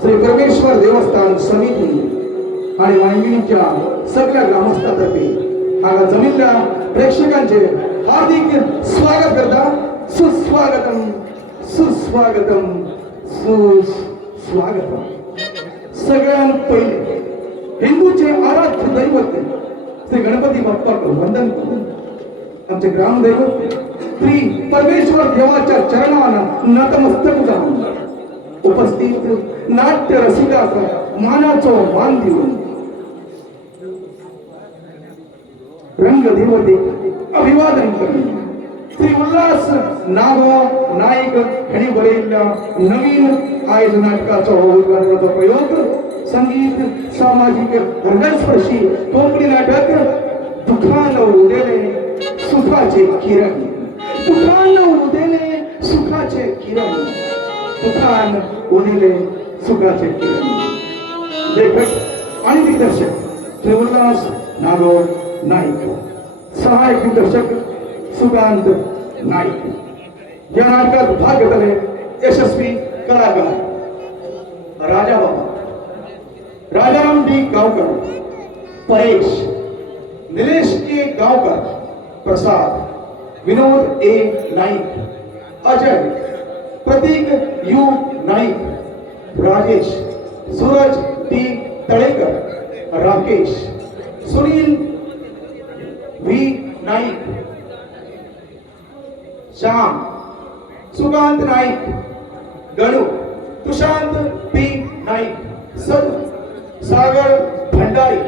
श्री परमेश्वर देवस्थान समिती आणि वाहिनीच्या सगळ्या ग्रामस्थातर्फे हा जमीनला प्रेक्षकांचे हार्दिक स्वागत करता. सुस्वागतम सुस्वागतम सुस्वागतम. सगळ्यात पहिले हिंदूचे आराध्य दैवत श्री गणपती बाप्पाचं वंदन करून आमचे ग्रामदैवत श्री परमेश्वर देवाच्या चरणांना नतमस्तक जाऊन उपस्थित नाट्य रसिकाचा मानाचो मान देऊन रंग देवते अभिवादन करणे श्री उल्हास नागो नाईक यांनी बरयल्ल्या नवीन आयज नाटकाचो उद्घाटनाचो प्रयोग संगीत सामाजिक हृदयस्पर्शी कोंकणी नाटक दुखान उदेले सुखाचे किरण दुखान उदेले सुखाचे किरण दुखान उदेले सुखाचे किरण लेखक आणि दिग्दर्शक श्री उल्हास नागो नाईक सहायक दिग्दर्शक सुकांत नाईक या नाटकात भाग घेतले यशस्वी कलाकार Raja Baba Rajaram D Gaonkar Paresh Nilesh K Gaonkar Prasad Vinod A Naik Ajay Pratik U Naik Rajesh Suraj T Talekar Rakesh Sunil V Naik Shyam Sukant Naik Ganu Tushant P Naik Sadu Sagar Bhandari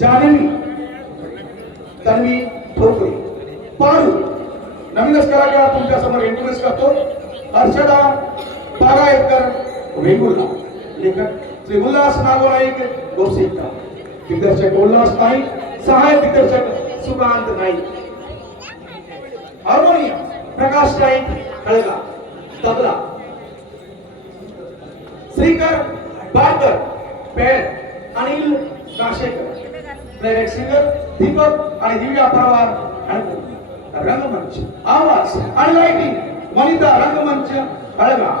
Janhvi Tanvi Thokre Paru नवीनच कलाकार तुमच्या समोर इंट्रोड्यूस करतो हर्षदा बागायतकर वेंगुर्ला लेखक श्री उल्हास नागो नाईक गोसिका दिग्दर्शक उल्हास नाईक सहायक दिग्दर्शक सुकांत नाईक हार्मोनियम प्रकाश नाईक खळगा तबला श्रीकर बाकर पेड अनिल काशेकर प्लेबॅक सिंगर दीपक आणि दिव्या पवार रंगमंच आवाज आणि लाइटिंग वनिता रंगमंच खळगा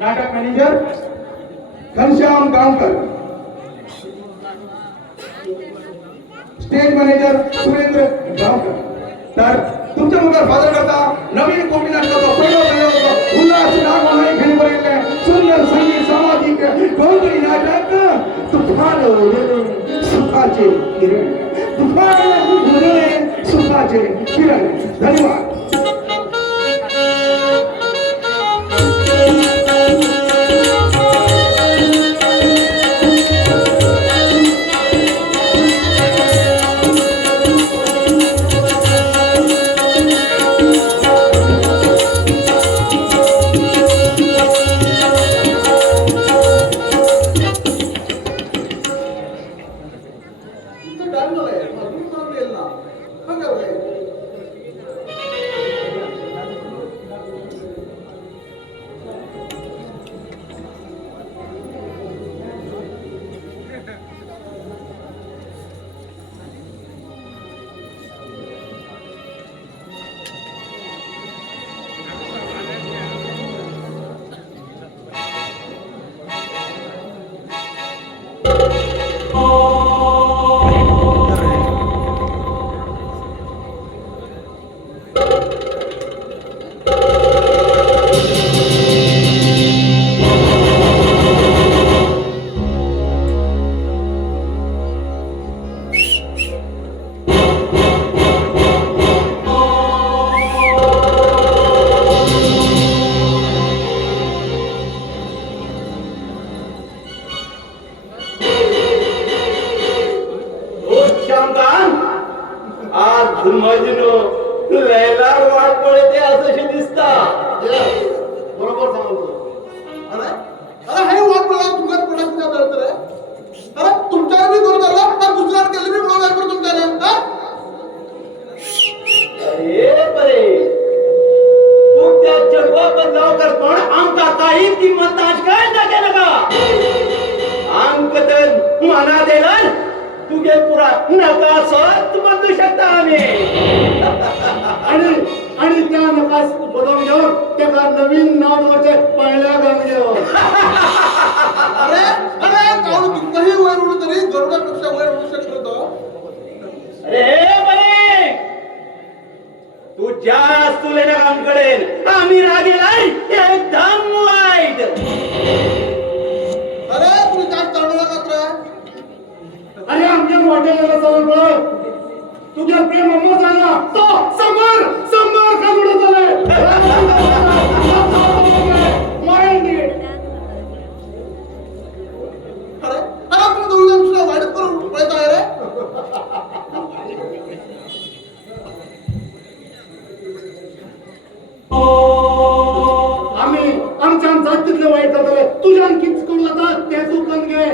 नाटक मॅनेजर घनश्याम गावकर स्टेज मॅनेजर सुरेंद्र गावकर तर तुमच्या मुखार सादर करता नवीन कोकणी नाटकाचा पहिला प्रयोग उल्हास नागो नाईक यांनी बरयल्ले सुंदर संगीत सामाजिक कोकणी नाटक तुफान उदेले सुखाचे किरण तुफान उदेले सुखाचे किरण धन्यवाद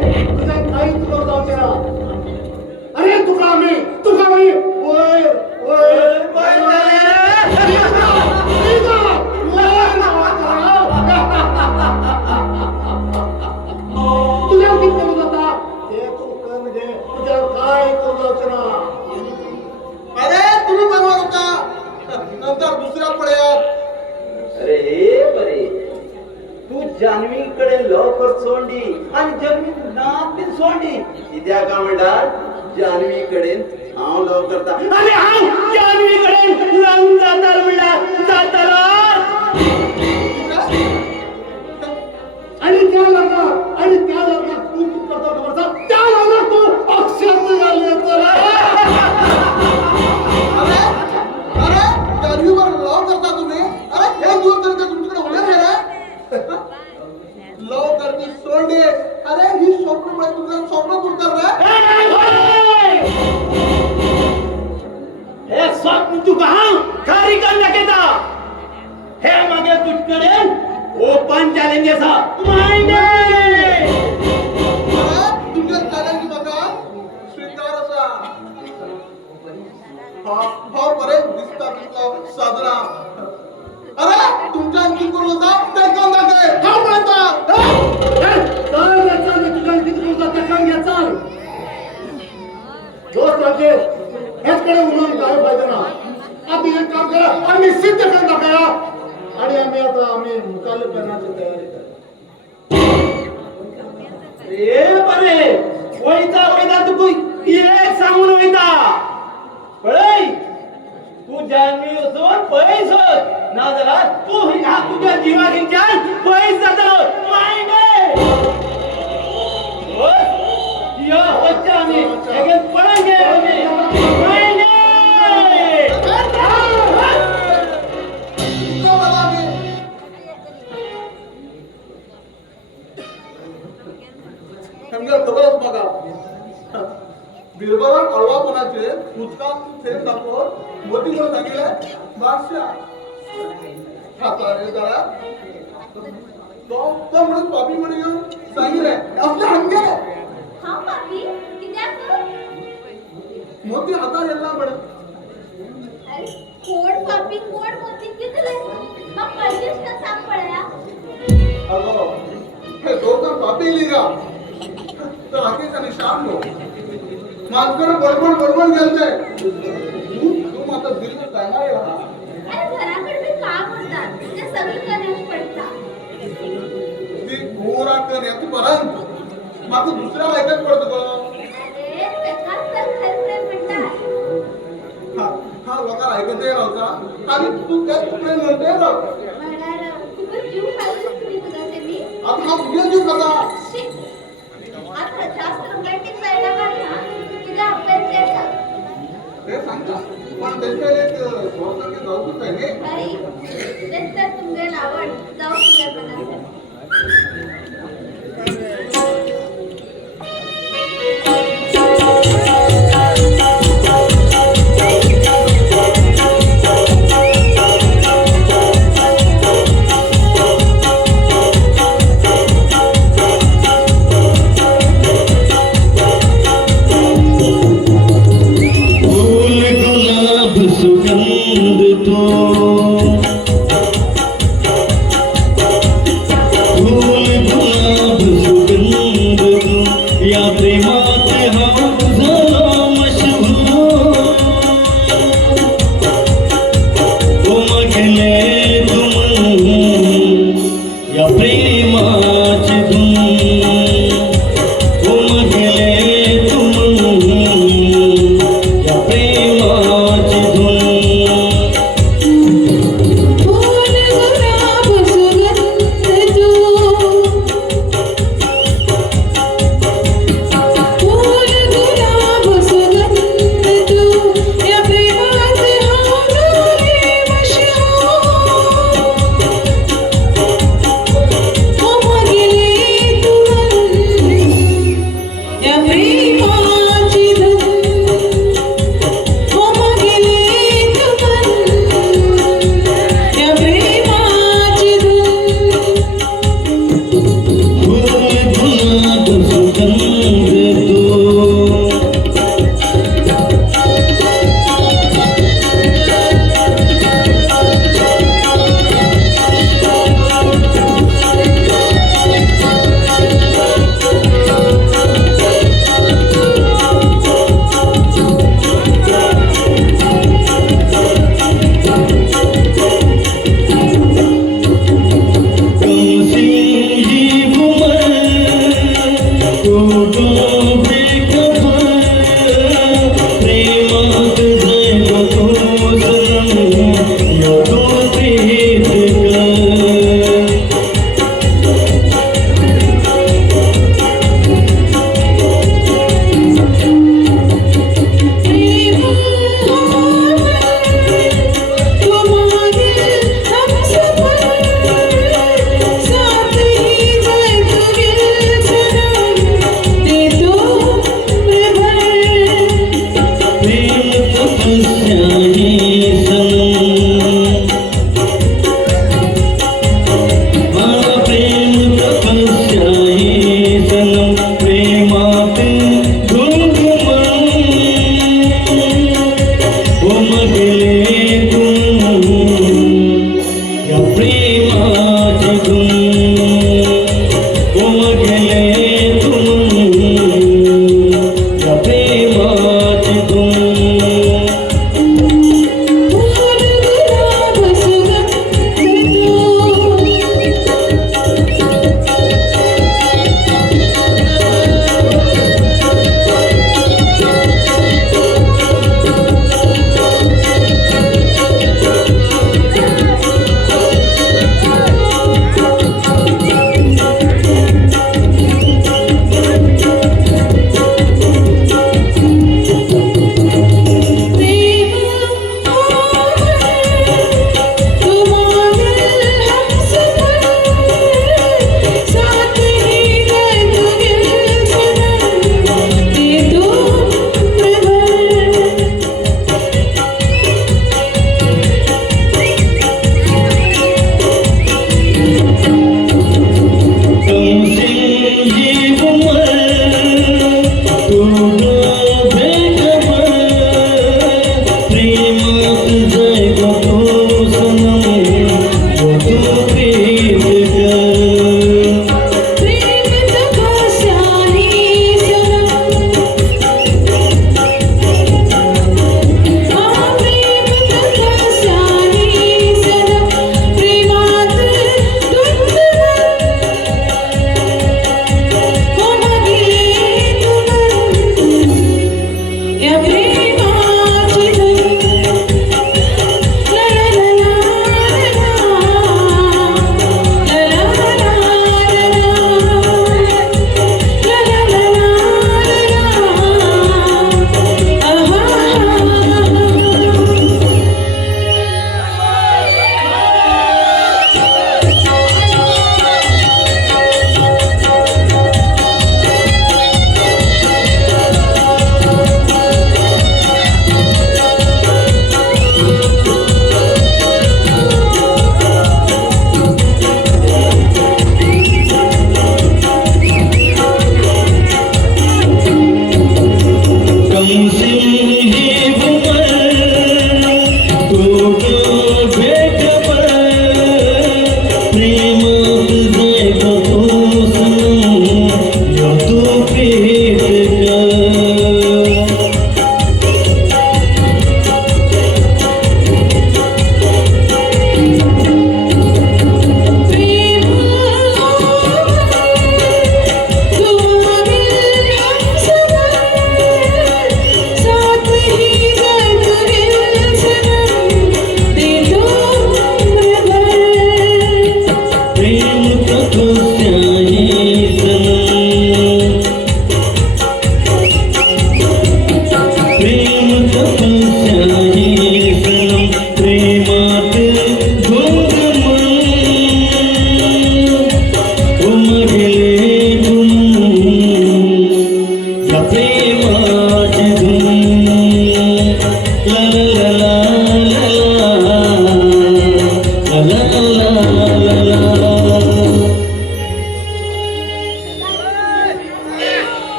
तुझ्या काही तुला जाऊचे ना. अरे तुका मी ओय तुझ्या किती करू जाता ते तू कर म्हणजे तुझ्या काय करू जाऊचे ना. अरे तुम्ही बनवा होता नंतर दुसऱ्या पड्यात. अरे बरे तू जान्हवीकडे लवकर सोडली आणि जन्मी नाक बी सोडली कित्याक काय म्हणतात जान्हवीकडे हांव लवकर अरे हांव जान्हवीकडे लग्न जातार म्हणला जाताला. आणि त्या लग्नात तू किती करतो खबर सांग. त्या लग्नात तू अक्षर घालले अरे अरे जान्हवीवर लव करता तुम्ही. अरे एक दिवस तरी ते तुमच्याकडे होणार आहे रे. लव करती सोडली. अरे ही स्वप्न म्हणजे तुझं स्वप्न पुरतं रे. हे स्वप्न तू कहां खरी करण्या केता हे मागे तुझकडे ओपन चॅलेंज असा माइंडे. तुमच्या चॅलेंज बघा स्वीकार असा हा बरे दिसता तुमचा साजरा. अरे तुमच्या आणखी करून होता ते काम लागते हा म्हणता काय याचा मी तुझ्या किती तुझा तक्रार घ्यायचा दोस्त राजे हेचकडे उन्हाळून काय पाहिजे ना. आम्ही एक काम करा आम्ही सिद्ध करून टाकूया आणि आम्ही मुकाबले करण्याची तयारी करू. ए बरे वैता तू एक सांगून वैता पळय तू जान्हवी असून पैस ना झाला तू हा तुझ्या जीवाघींच्या पैस जातलो माइंडे. या बच्चा आम्ही एक पळंगे आम्ही माइंडे. बघा बिरबला अळवापणाचे उचकान थेट दाखवून मोठी म्हणून सांगितलंय बादशाह हाताने जरा तो म्हणून पापी म्हणून येऊन सांगितलंय आपल्या हंगे हाँ पापी कित्याक मोती हातात येणार म्हणे. अरे कोड पापी कोड मोती कितले मग पैसेच का सांग पडया. अगो हे दोघं पापी लिगा तर आखीचा निशान लो मागकडे बडबड गेलते. तू आता दिल टाइम आहे. अरे घराकडे मी काम होतात ते सगळं करण्यास पडतात. ती घोरा कर याची पर्यंत माझं दुसऱ्या ऐकत पडतो ग. अरे एकाच तर खरं म्हणतात. हा वगैरे ऐकत राहता आणि तू काय तुकडे म्हणते राह. म्हणाल खूपच जीव खाल्लं तुम्ही तुझ्याचे मी. आता हा तुझ्या जीव कसा शी. आता जास्त रोमॅन्टिक जायला पाहिजे तुझ्या अभ्यास हे सांगता पण त्याच्या एक स्वतः जाऊच आहे हे. अरे तेच तर तुमचे नावड जाऊ तुझ्या मनात.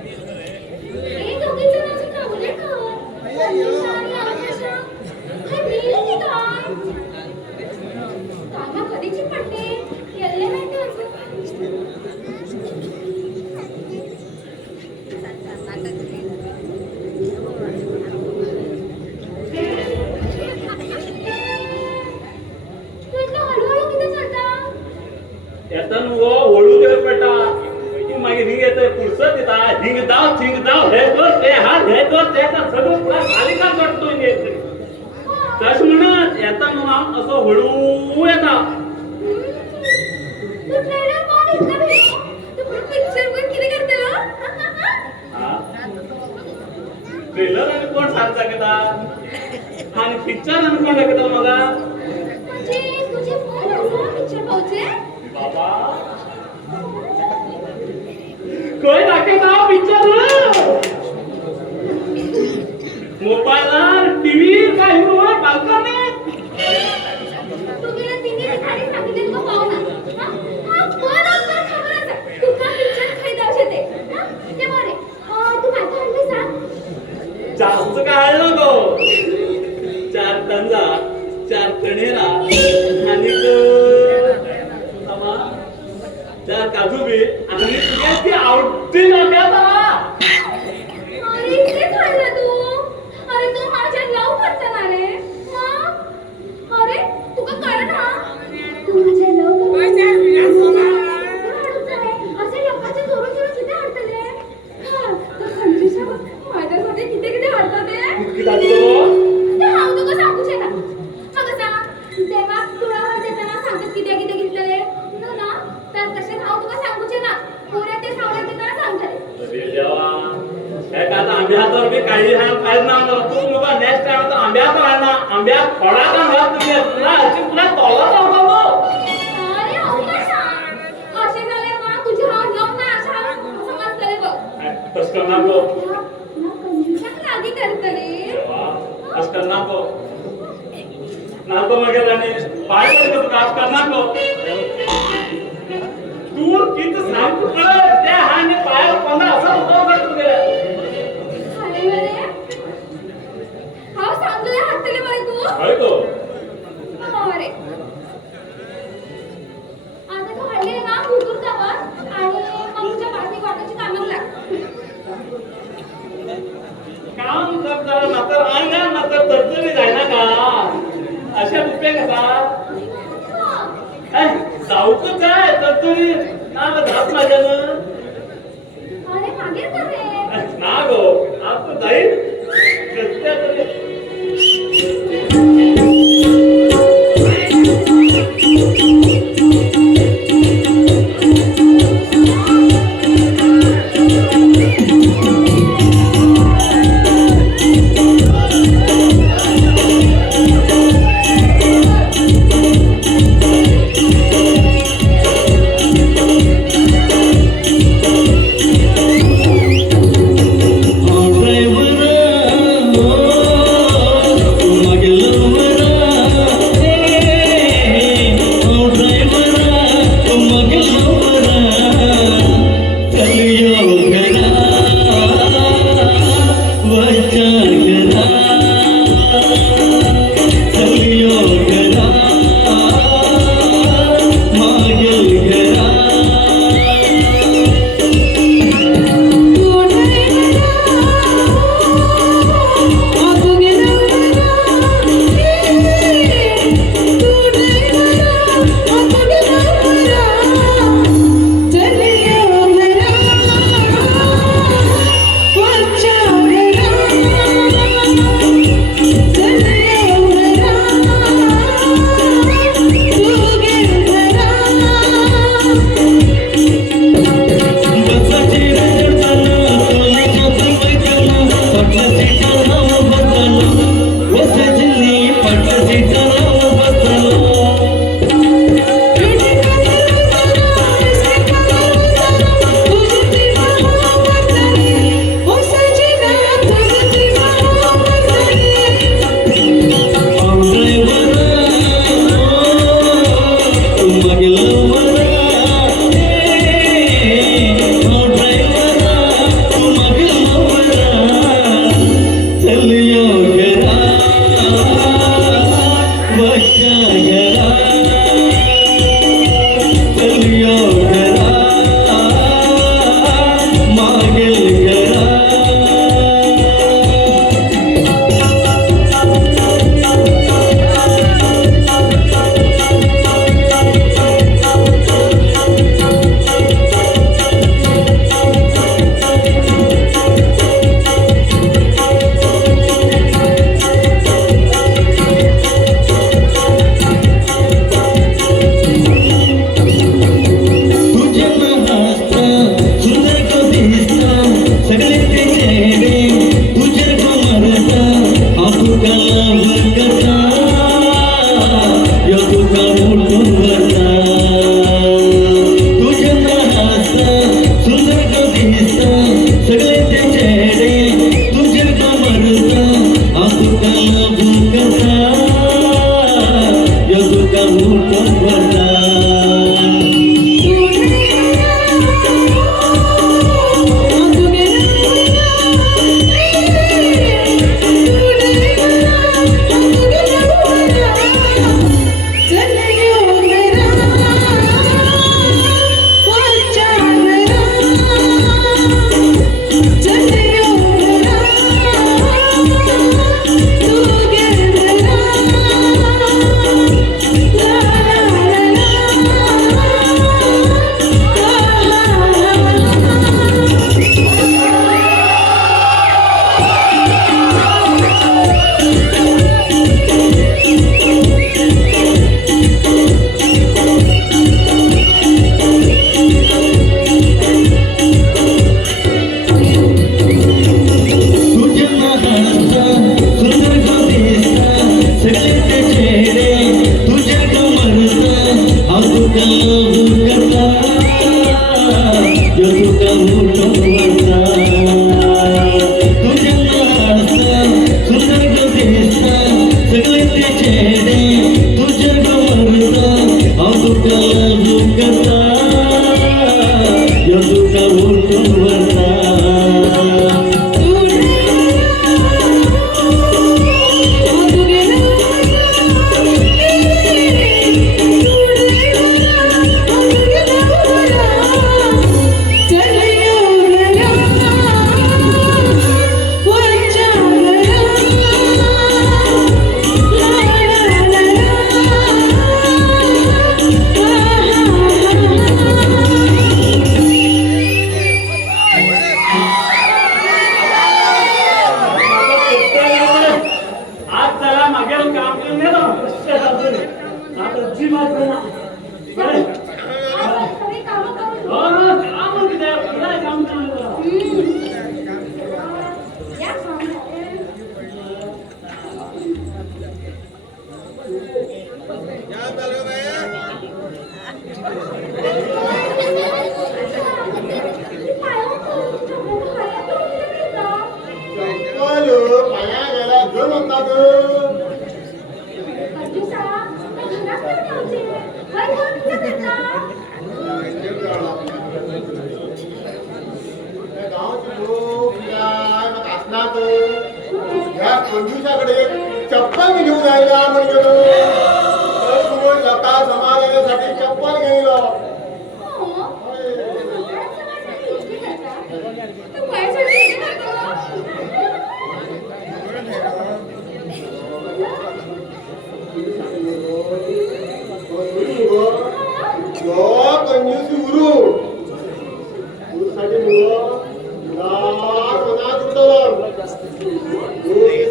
हे दोघे जण अजून राहुले का? मनीषा आणि आकाशा. काय गेले की काय? कामा कधीची पडली? गेले नाही ते तू इतकं हळूहळू किती चालता? येताना वो ओळू दे बेटा की मागे हिंग येतोय पुढचं तिथा हिंग दाव हे तो ते हा हे तो त्याचा सगळं पुरा खाली का करतोय हे तस म्हणत येताना नाम असं हळू येता तू ट्रेलर पाहून इतका भेटतो? तू पुढे पिक्चर वर किती करते ग? ट्रेलर आणि कोण सांगता केला आणि पिक्चर आणि कोण दाखवता मगा म्हणजे तुझे फोन असा पिक्चर पाहूचे? बाबा कोई दाखवता पिक्चर मोबाईलवर टीव्ही काही होय बाल्कनी तू गेला तिन्ही ठिकाणी सांगितले तुला पाहू ना. बरोबर खबर आहे. तुका पिक्चर खाई जाऊ ते. ते बरे. तू काय काय आणलं सांग? जास्त काय नको 4 तंजा 4 कणेरा आणि 4 काजू बी आणि तुझ्याची आवडती नव्हत्या अरे इतके खाल्लं तू? अरे तू माझ्या लव करता ना रे? अरे तुका कळ ना? तू माझ्या लव करता. असे लोकांचे चोरून चोरून किती हाडतात रे? तर खंडूशा माझ्यासाठी किती किती हाडतात ते? ते हाव तुका सांगूचे ना. मग सांग. तेव्हा तुला देताना सांगतात किती किती घेतले ना तर तसे हाव तुका सांगूचे ना. पुऱ्या ते सावळ्यात देताना सांगतात. आंब्यावर बी काही पाहिजे ना तू लोक नेक्स्ट टाइम तर आंब्यात राहणार आंब्या फळाचा भाग तुम्ही पुन्हा अशी पुन्हा तोला लावतो अरे अवकाशा असे झाले ना तुझे हाव लावून ना अशा समजतले बघ. तस करणार नको तुला कंजूषक लागी करत रे. तस करणार नको मग पाय पडतो कास करणार नको तू किती सांग त्या हाने पायावर 15 असं होतं का तुझे अरे बरे हाव सांगले हातले बरे तू. होय तो अरे आता तू हल्ली ना भुतूर जावा आणि मग तुझ्या बाकी वाटाची कामाला लाग. काम कर जरा नंतर आण ना नंतर तरतरी जाय ना का अशा रुपये कसा जाऊकच आहे तरतरी ना घात माझ्यानं अरे मागे कर रे. ना गो आता जाईल कसल्या तरी ड्राइवर चप्पल घेऊन जायला म्हणजे लता समाजासाठी चप्पल गेलो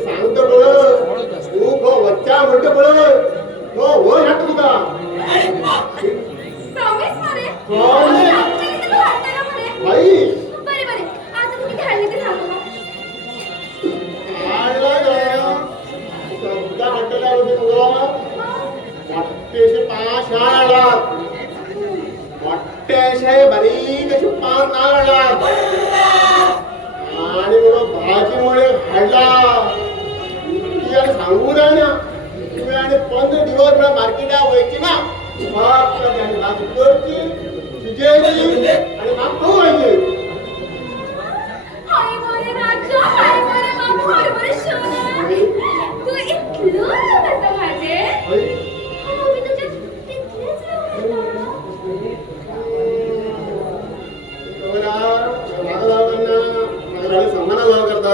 सांगतो तू वच्चा म्हणतो हो ह्या तुझा बारीक अशी पाच नारळात आणि भाजीमुळे हाडला सांगू द्या ना तुम्ही आणि 15 दिवस मार्केटा व्हायची ना मग करची शिजायची आणि मग खाऊ व्हायचे समाना लव करता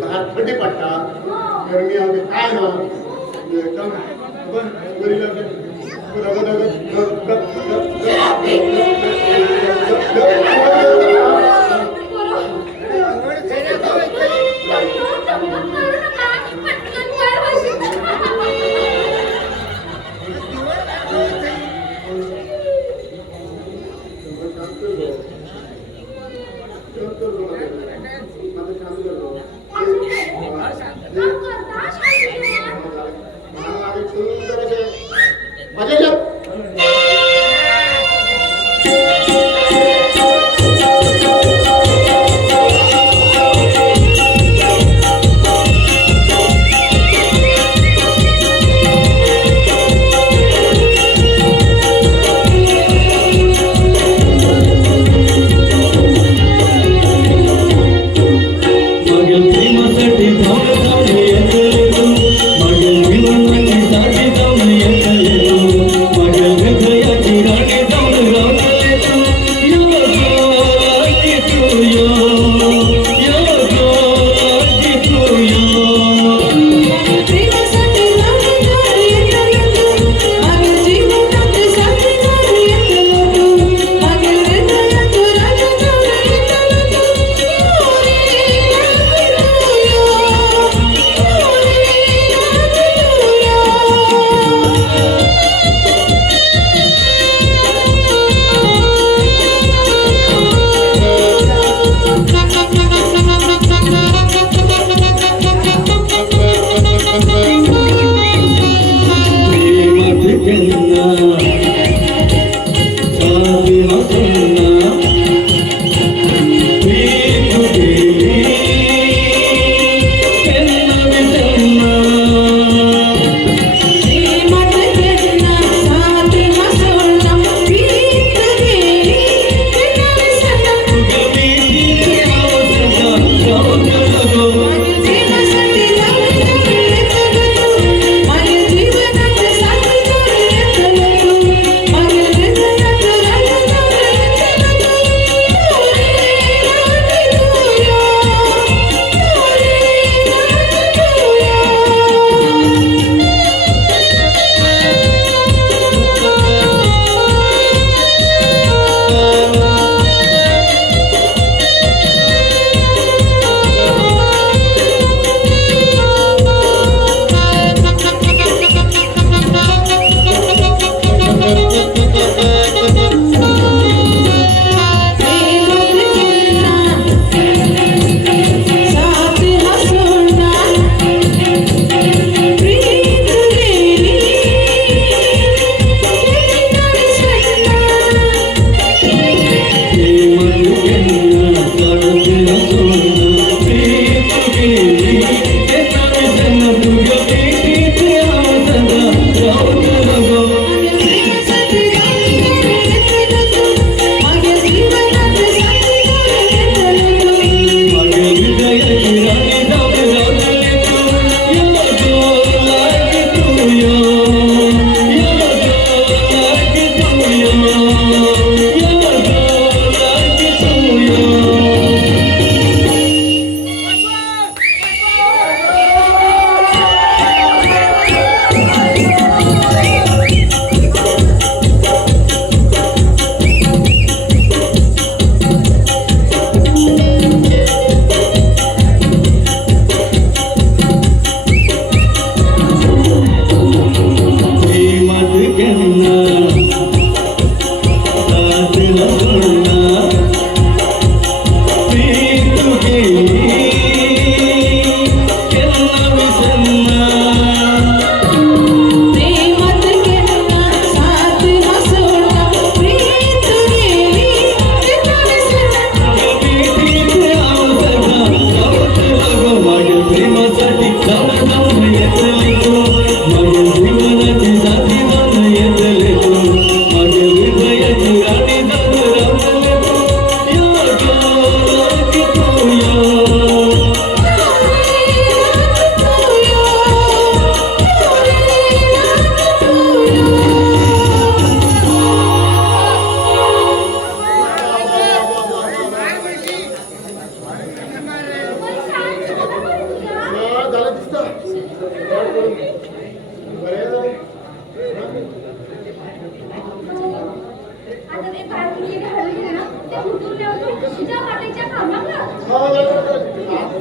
बाहेर थंडी पडटा गरमी आम्ही काय ना एकदम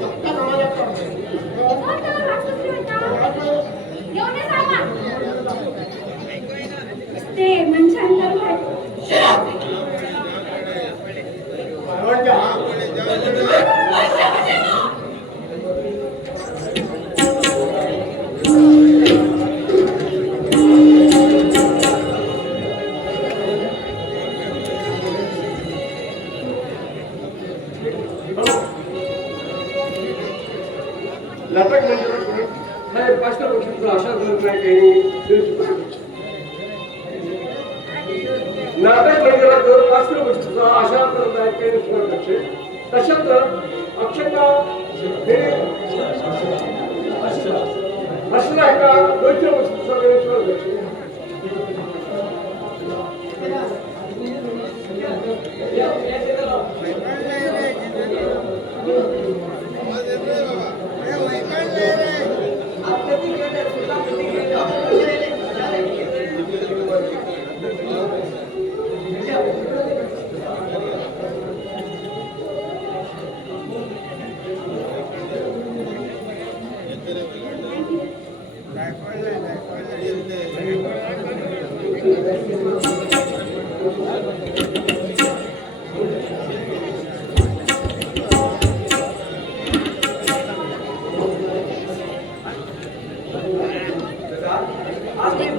धक्का कामा लागतो. हो तर राष्ट्रपती होता. येऊन ये सामान. ते मन शांत राहते. म्हणजे हा नाटक मंदिरात साहेब 5 वर्षाचा आशा धरत नाही काही नाटक मंदिरात 5 वर्षाचा आशा धरत नाही काही दुसऱ्याचे तशात अक्षता हे असला एका 2 वर्षाचा वेळेस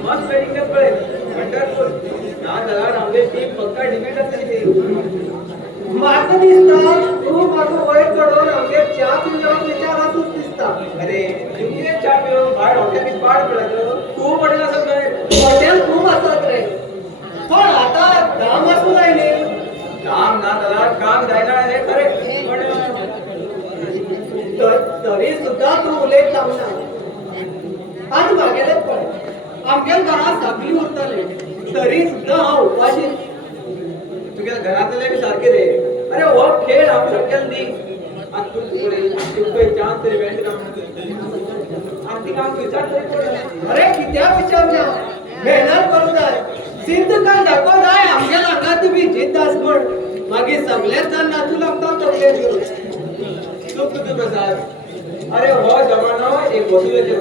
मस्त ट्रेनिंग पडेल पंढरपूर ना जरा रामदेव टीम पक्का डिमेंडच नाही माझं दिसतं तू माझं वय चढवून आमच्या चहा पिल्यावर विचारातच दिसता. अरे तुम्ही चहा पिऊन बाहेर हॉटेल पाड पडायचं तू पडेल असं नाही हॉटेल खूप असतात रे पण आता काम असू राहिले काम ना त्याला काम जायला नाही रे खरे पण तरी सुद्धा तू उलेट लावला आज मागेलेच पण आमच्या घरात साखळी उरतले तरी सुद्धा हा उपाशी. तुझ्या घरातले बी सारखे रे अरे हो खेळ आप शक्यन दी आज तू काही चान्स तरी भेट आमची काम विचार तरी पडलं अरे कित्या विचारल्या मेहनत करू जाय सिद्ध काय दाखव जाय आमच्या अंगात बी जिद्द असमण मागे सगळ्यात जण नाचू लागतात सगळे चुक तू प्रसाद अरे हो जमाना एक वसुलेचे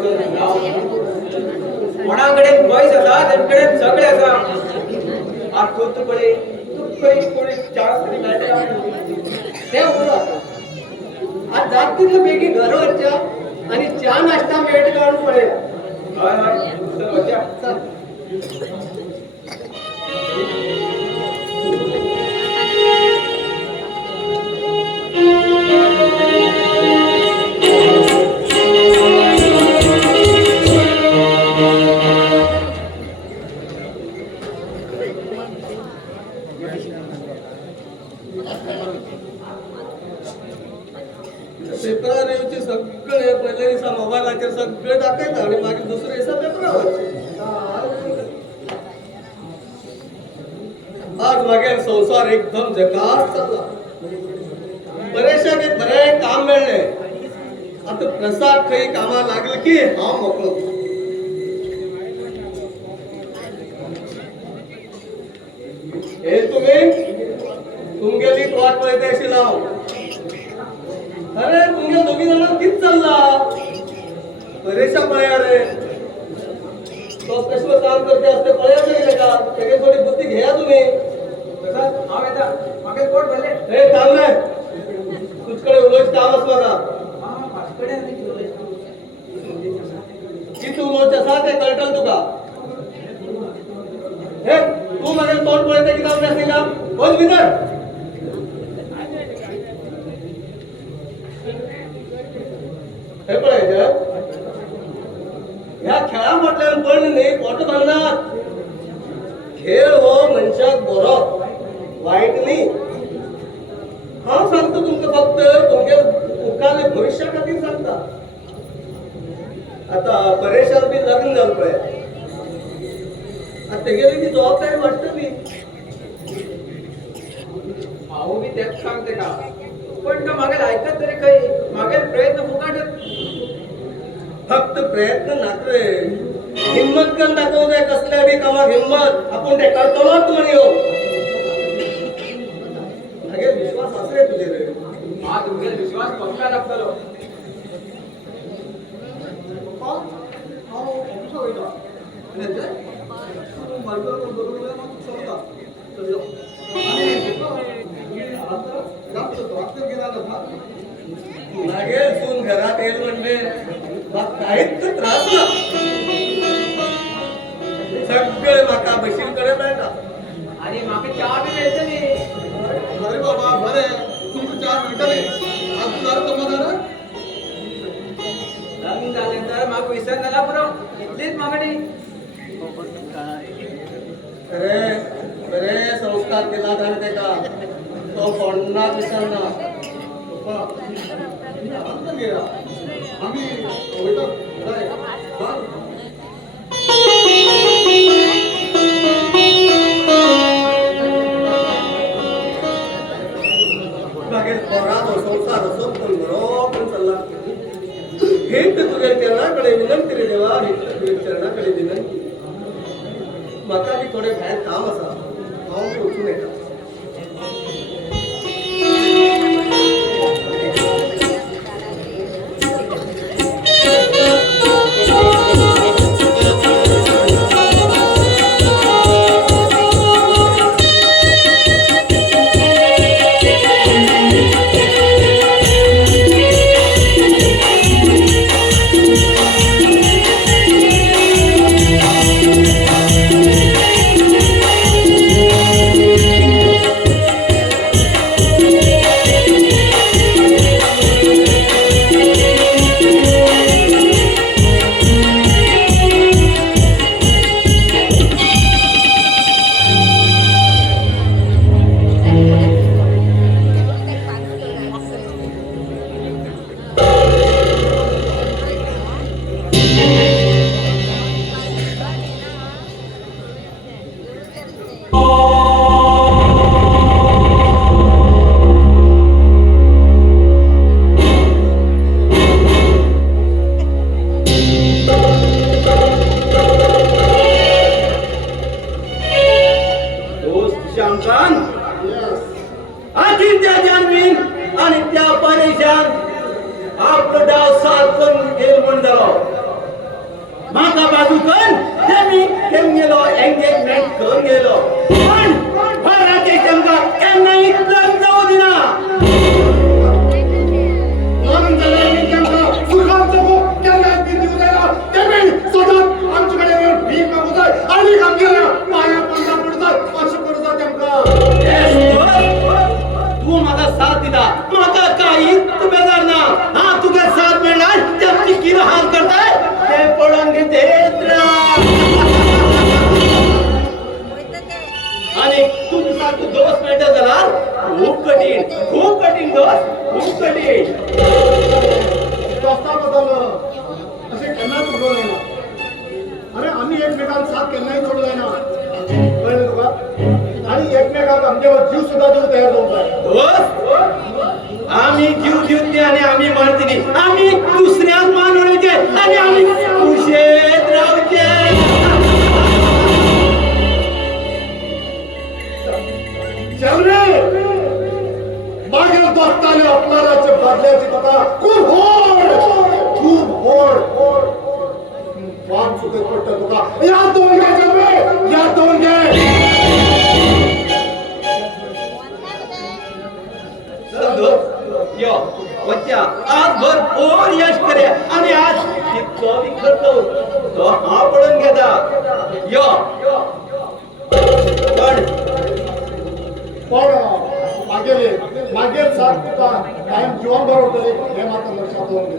कोणाकडे पैसे असा त्यांकडे सगळे असा आज तू पडे तू कोणी चान्स तरी भेट ते उघड आज जागतिक बेगी घरवरच्या आणि चहा नाश्ता मेट काढून पडेल. हाय हाय चल बच्चा चल. पेपरावरचे सगळे पहिले दिसा मोबाईलाचेर सगळे दाखयता आणि मागीर दुसरे दिसा पेपरावर आज मागीर संसार एकदम जकास चालला बरेचशाक एक बरें काम मेळ्ळें आता प्रसाद खंय कामाक लागले की हांव मोकळो. हे तुमगेली वाट पळयता आशिल्लो हांव. अरे तुमगे दोघी जण कित चालला परेशान पळया रे तो कसलं काम करते असते पळया तरी का तेगे थोडी बुद्धी घेया तुम्ही. प्रसाद हांव येता म्हाका कोट भरले हे काम नाही तुझकडे उलोवचे काम आसलो का हां माझ्याकडे किती उलोवचे आसा ते कळटल तुका. हे तू मागे तोंड पळयता कितें अभ्यास नाही का बस भितर. हे पळय ह्या खेळा म्हटल्यार पण न्ही पोट भरनात. खेळ हो मनशाक बरो वाईट न्ही. हांव सांगता तुमकां फक्त तुमगे मुखाले भविश्या खातीर सांगता. आता परेशान बी लग्न जालें पळय आता तेगेली ती जबाबदारी वाडटली. हांव बी तेच सांगते का पण तो मागेल ऐकत तरी काही मागेल प्रयत्न फुकटच. फक्त प्रयत्न नाक रे हिम्मत करून दाखवू जाय कसल्या बी कामाक हिम्मत आपण ते करतलोच म्हण यो. हागे विश्वास आसले तुझे रे हा तुमचे विश्वास पक्का लागतलो घरात येईल म्हणजे म्हाका काहीच त्रास ना. सगळे म्हाका बशील मेळटा. आणि म्हाका चहा बी मेळटली. बरे बाबा बरे तुमकां चार मेळटले. आज तुझा समाधान लग्न जालें तर म्हाका विसर नाका पुरो. इतलीच मागणी. खरे खरे संस्कार केला जाणे तेका तो कोणाक विसरना. आम्ही वयता जाय. मागीर पोराचो संसार असो पण बरो पण चल्ला. हेच तुझ्या चरणाकडे विनंती रे देवा. हेच तुझ्या चरणाकडे विनंती. म्हाका बी थोडे भायर काम आसा. हांव बी वचून येता. आम्ही जीव देऊ आणि आम्ही मारतली. आम्ही दुसऱ्याच मानवण्याचे आणि आम्ही खुशेत राहूचे. मागील दोस्ताने अपमानाचे बदल्याची तुका खूप होड वाम चुकत पडतं तुका. या दोन घे जन्मे, या दोन घे. यो वच्चा आज भरपूर यश करे आणि आज तो करतो तो हा पडून घेता. यो पण मागेल साथ तुका कायम जीवन भरवतले हे मात्र लक्षात ठेवून घे.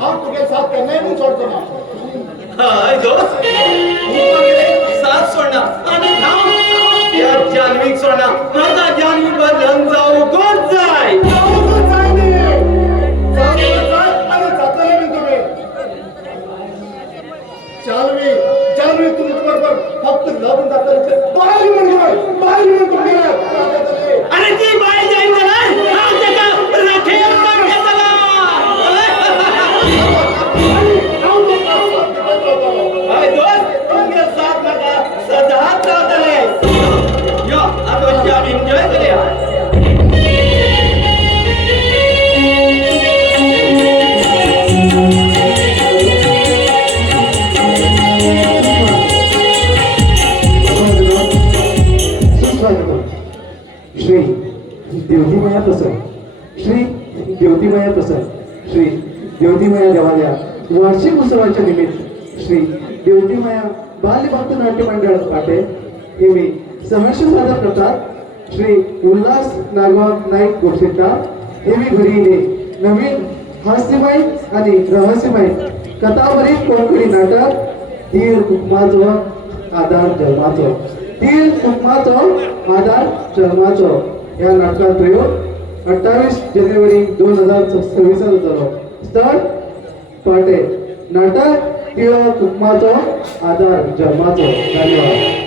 हांव तुगे साथ केन्नाय म्हूण सोडचो ना. हाय दोस्त साथ सोडणार आणि त्या जान्हवीक सोडणार. माझा जान्हवी बदलून जाऊ गोड जाय. जान्हवी तुमच्या बरोबर फक्त लग्न जातले बाई म्हणून तुम्ही आणि ती बाई जाईल साथ लगा सदा चालले. यो आता आम्ही एन्जॉय करूया. श्री ज्योतिमया प्रसाद, श्री ज्योतिमया प्रसाद, श्री देवतीमाया देवालया वार्षिक उत्सवाच्या निमित्त श्री देवतीमाया बालभक्त नाट्य मंडळ पाटे हे मी सहर्ष सादर करतात श्री उल्हास नागवान नाईक गोक्षिता हे मी घरी येणे नवीन हास्यमय आणि रहस्यमय कथावरील कोकणी नाटक धीर हुकमाचो आधार जन्माचो धीर हुकमाचो आधार जन्माचो या नाटकात प्रयोग 28 जानेवारी 2026 झालो स्थळ पाटे नाटक धीर हुकमाचो आधार जन्माचो धन्यवाद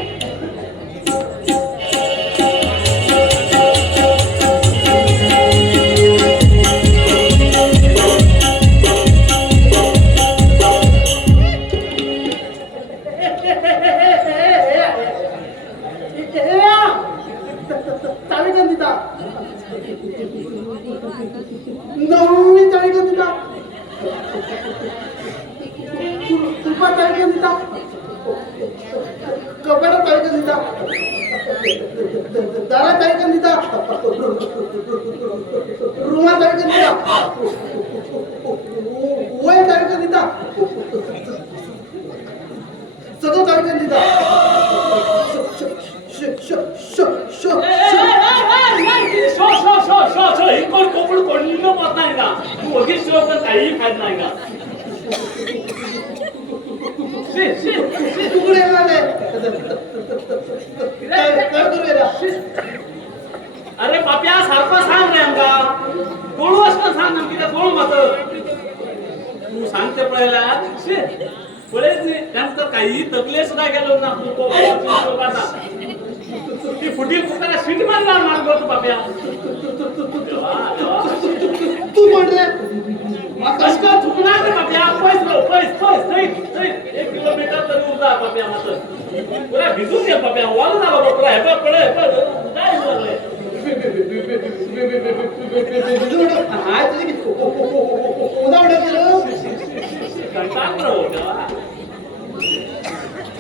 अरे बाप्या सारखं सांग रे आमका कोण वाजता सांग आमकी त्या कोण मत तू सांगते पळयला पळेच नाही त्यानंतर काही तकले सुद्धा गेलो ना ती फुटी कुकाला सीट मारला मारलो तू बाप्या तू म्हण रे कसं चुकणार रे बाप्या पैस 1 किलोमीटर तरी उजा बाप्या मात्र पुरा भिजून घे बाप्या वाल झाला बाप्या हे पळे काय लागले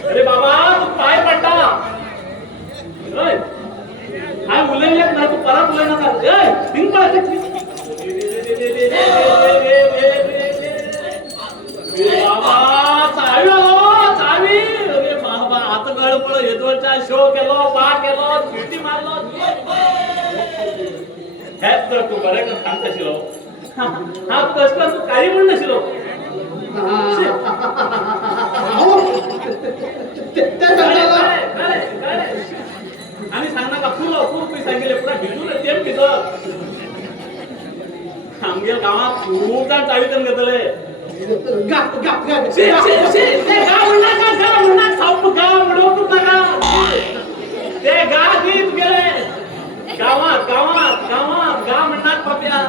अरे बाबा तू पाय पडता हा उलयलेत ना तू परत उलय नका चावी अरे बाबा आता गडपड येतोचा शो केलो बा केलो फिटी मारलो हेच तर तू बरे का सांगता शिलो हा कसला तू काही म्हणणं शिलो आणि सांग ना खूप सांगितले पुन्हा भिजून तेम भिज आमच्या गावात खूप जण चावीतून घेतले ते गा गीत गेले गावात गावात गावात गा म्हणणार पप्या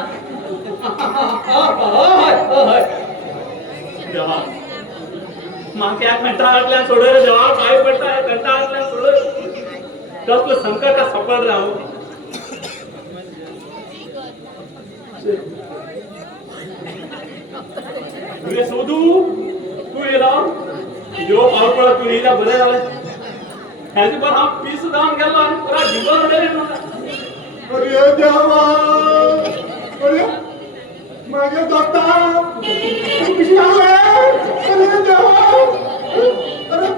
देवा मागे कंटाळल्या सोड रे देवा काय पडताय कंटाळल्या सोड कसलं संकट सफळ राहू तुझे शोधू तू येला जो पाव पडत तू येला बरे झाले ह्याची पण हा पीस जाऊन गेलो आणि पुरा जीवन उडेल अरे देवा अरे माझे दोस्ता तू कशी आलाय अरे देवा अरे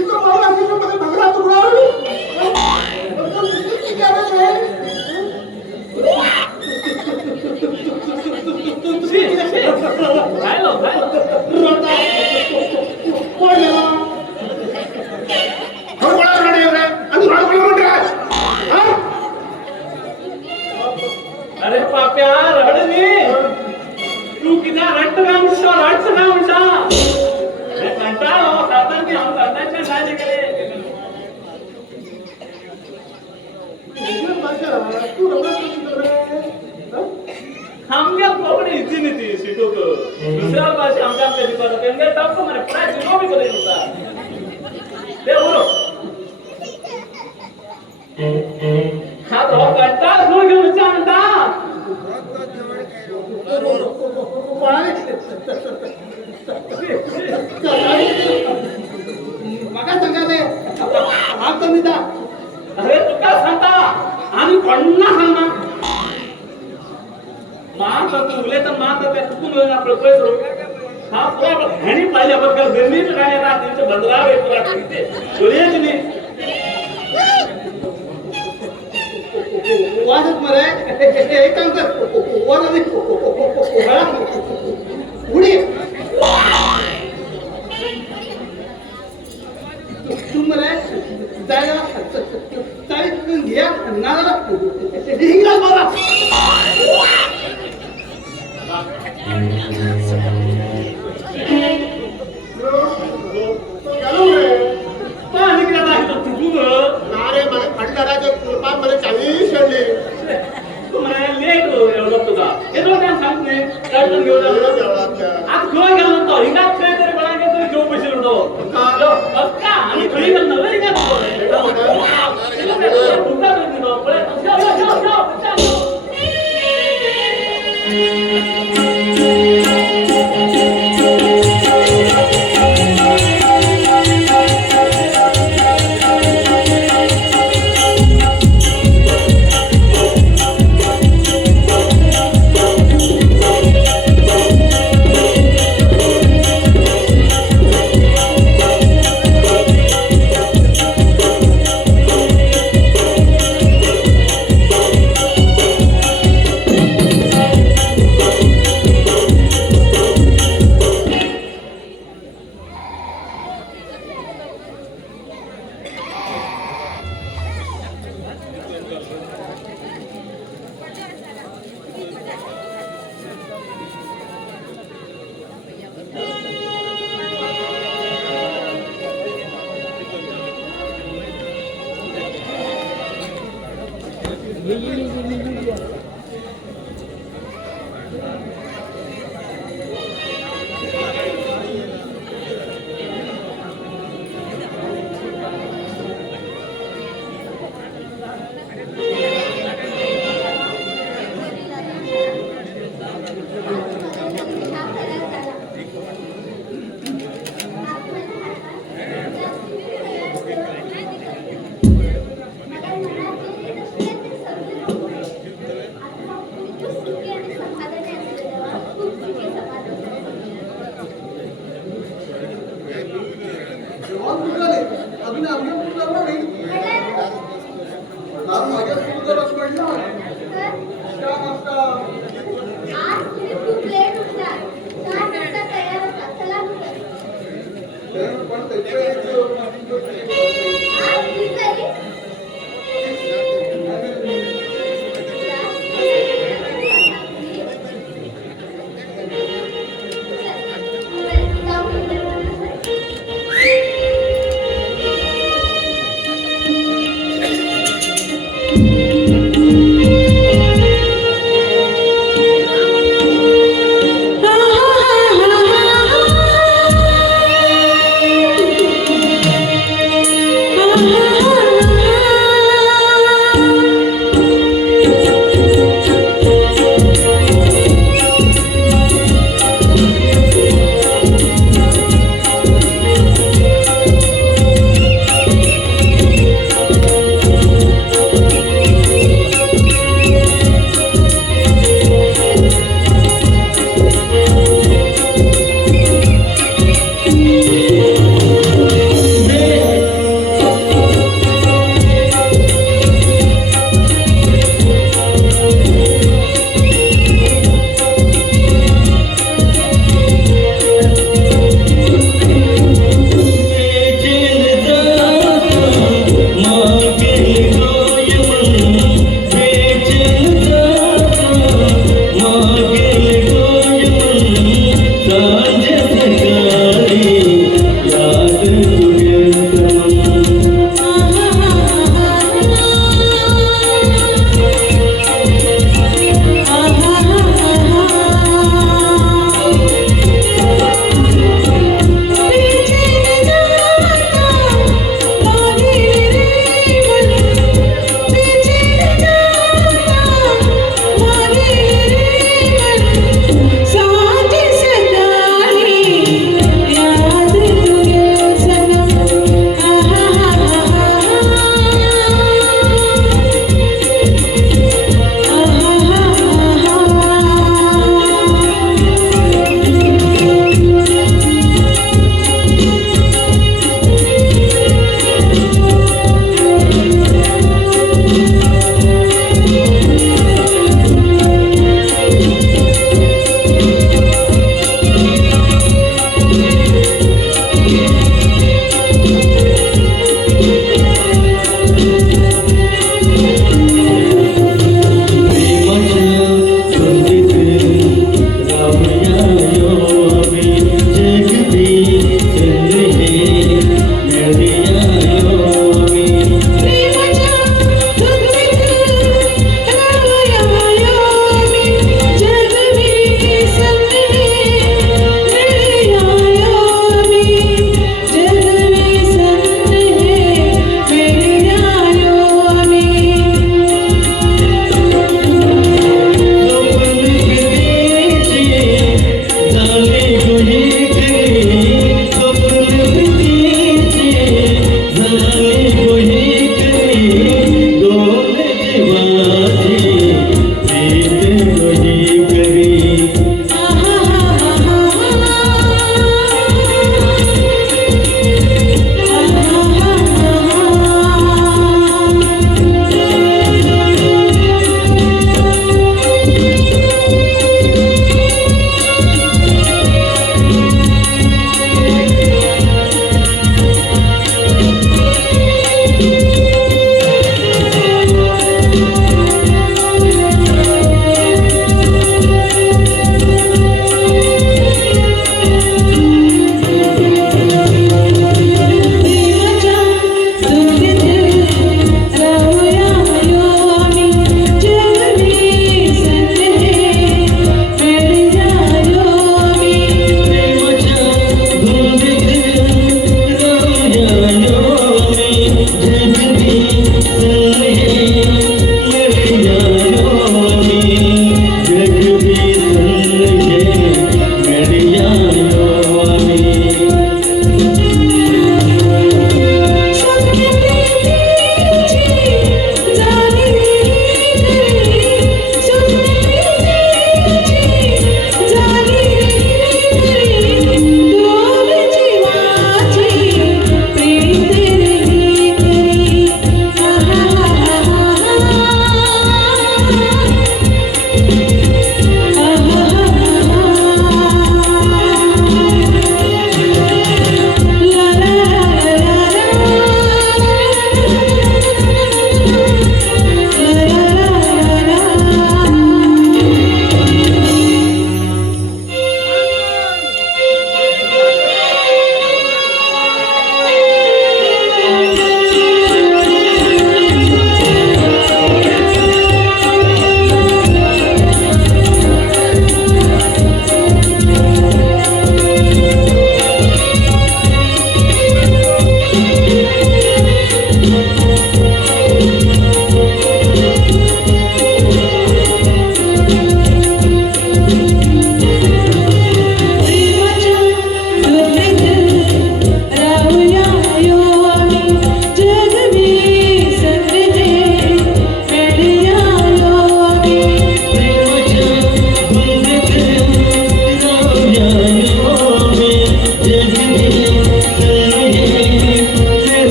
इथं मला असं मध्ये भगरा तुकडा अरे पाप्या रडनी तू किती रट्ट का म्हणता हे कंटाळो साधन की हम करण्याचे नाही गेले आमच्या कोकणी इच्छी नीती शिकवत दुसऱ्या भाषा आमच्या शिकवत त्यांना टाकतो मला प्राय शिकवू बी कधी होता ते बोलो हा तो कंटाळ सुरू घेऊन म्हणता मगा सांगाले आप तर निदा अरे तू काय सांगता आणि कोणना सांगना मान तू उलयता मात्र त्या चुकून होईल आपलं पैसे हा पुरा ह्यानी पाहिल्याबद्दल गणित काय राहते बंदराव येतो राहते बोलियच नाही वाजत मरे एक काम कर वाजत उडी तू मला जायला चाळीत घ्या नाला हिंगा बघा पाणी केला चुकून नारे मला खंडाराच्या कृपा मला चाळीस शेडली तुम्हाला लेट एवढं तुझा येतो काय सांगत नाही कळतं घेऊन आज खेळ गेलो नव्हतो हिंगात खेळ तरी बळा तरी घेऊ पैसे उडतो का आणि खरी गेलो नव्हे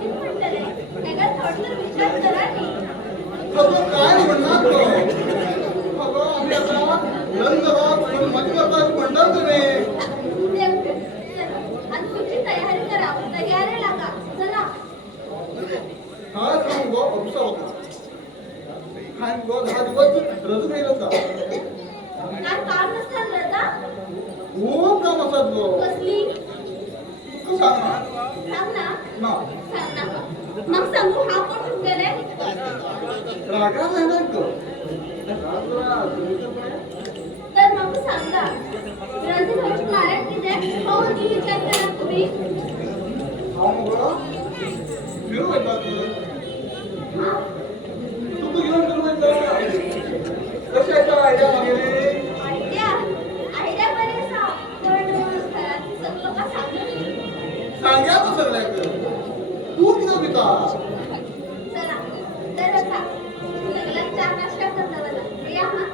किती म्हणतले एका थोडं विचार करा नी अगं काय म्हणणार तो अगं आम्ही आता नंदबाग मध्यप्रदेश म्हणणार तुम्ही आणि तुमची तयारी करा तयारी लागा चला हा सांग गो उपसा होता खान गो 10 दिवस रजू गेला होता काय काम नसतं रजा खूप काम असतात गो कसली तू सांग ना सांग ना ना सांग ना मग सांगू हा कोण गेले रागा नाही तो रागा तर मग सांगा रजेबाईची कारण किती हो ती विचार करा तुम्ही हम गो फिरू येता हा तू घेऊन फिरू येता कशाचा आयडिया मागेली आयडिया बरे सा पण घरात सगळं का सांगू सांग्याचं सगळ्याकडे तू किती पिता चला तर रखा सगळ्यात चार नाश्ता करता मला या हा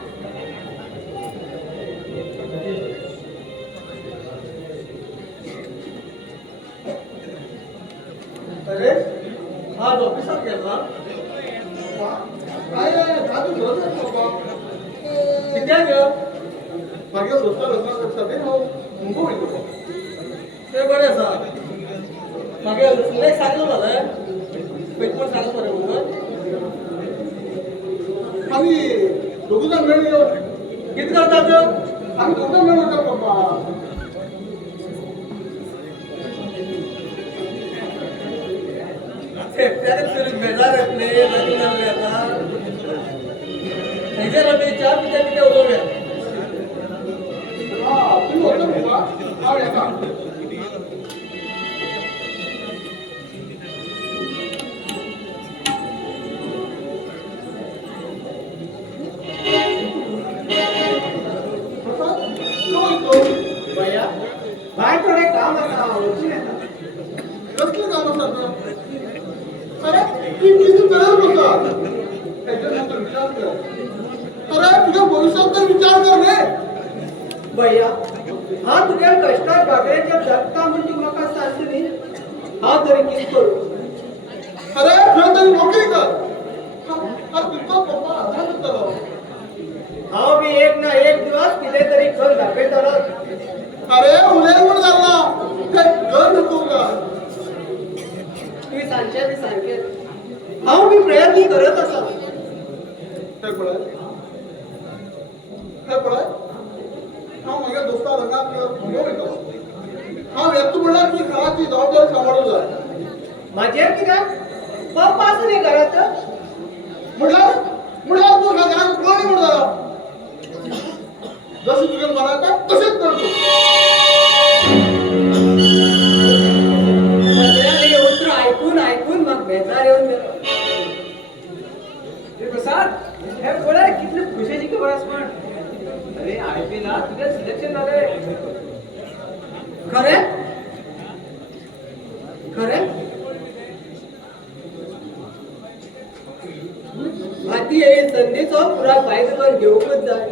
अरे आज ऑफिसात गेला काय जादू बरोबर बाबा किती आहे मागे दोस्ता सगळे हो मुंबई गेलो ते बरे असा मागे नाही सांगलं मला पण सांग बरं मग आम्ही दोघं मिळून येऊ किती करतात आम्ही दोघं मिळून येतो बाबा त्याने फिरून बेजार असले लग्न झाले आता त्याच्या रवी चार पित्या पित्या उजवल्या हा तुम्ही होतो बाबा हा येता भैया बाहेर थोडे काम आता उशीर येतात कसलं काम असतात अरे ती किती गरज होतात त्याच्यानंतर विचार कर अरे तुझ्या भविष्यात तर विचार कर रे भैया हा तुझ्या कष्टात बागड्याच्या जगता म्हणजे म्हाका सांगली हा तरी किती करू अरे तुला तरी नोकरी कर हा तुझा पप्पा आधार होता हा मी एक ना एक दिवस किती तरी खन दाखवेल अरे उद्यावर झाला काय घर नको का तुम्ही सांगते मी सांगते हा मी प्रयत्न करत असा काय पडाय काय पडाय हा माझ्या दोस्ता रंगात समोर येतो हा व्यक्त म्हणला की घराची जबाबदारी सांभाळून जाय माझे किती पप्पाच नाही करत म्हटलं तू घरात कोणी म्हणला जसं तुझ्या मनात आहे तसेच करतो हे उत्तर ऐकून ऐकून मग बेजार येऊन गेलो प्रसाद हे बोला किती खुशीची खबर आहेस पण अरे आयपी ला तुझं सिलेक्शन झालंय खरे खरे हाती हे संधीचो पुरा फायदा करून घेऊनच जाय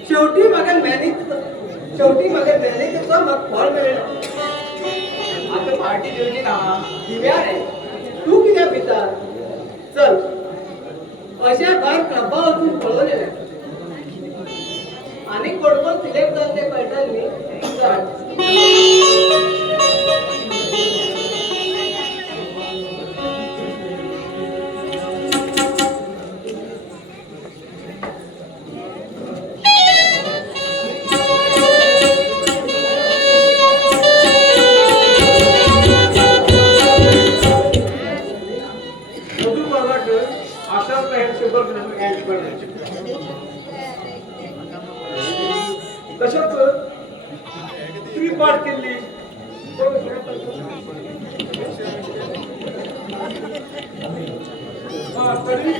शेवटी मग मॅनेजरचा मग फळ मिळेल आता पार्टी दिली ना दिव्या रे तू किती पिता चल अशा बार प्रभावातून पळवलेल्या आणि कोणकोण सिलेक्ट झाले ते कळतात मी कशाच तुम्ही पाठ केली तरी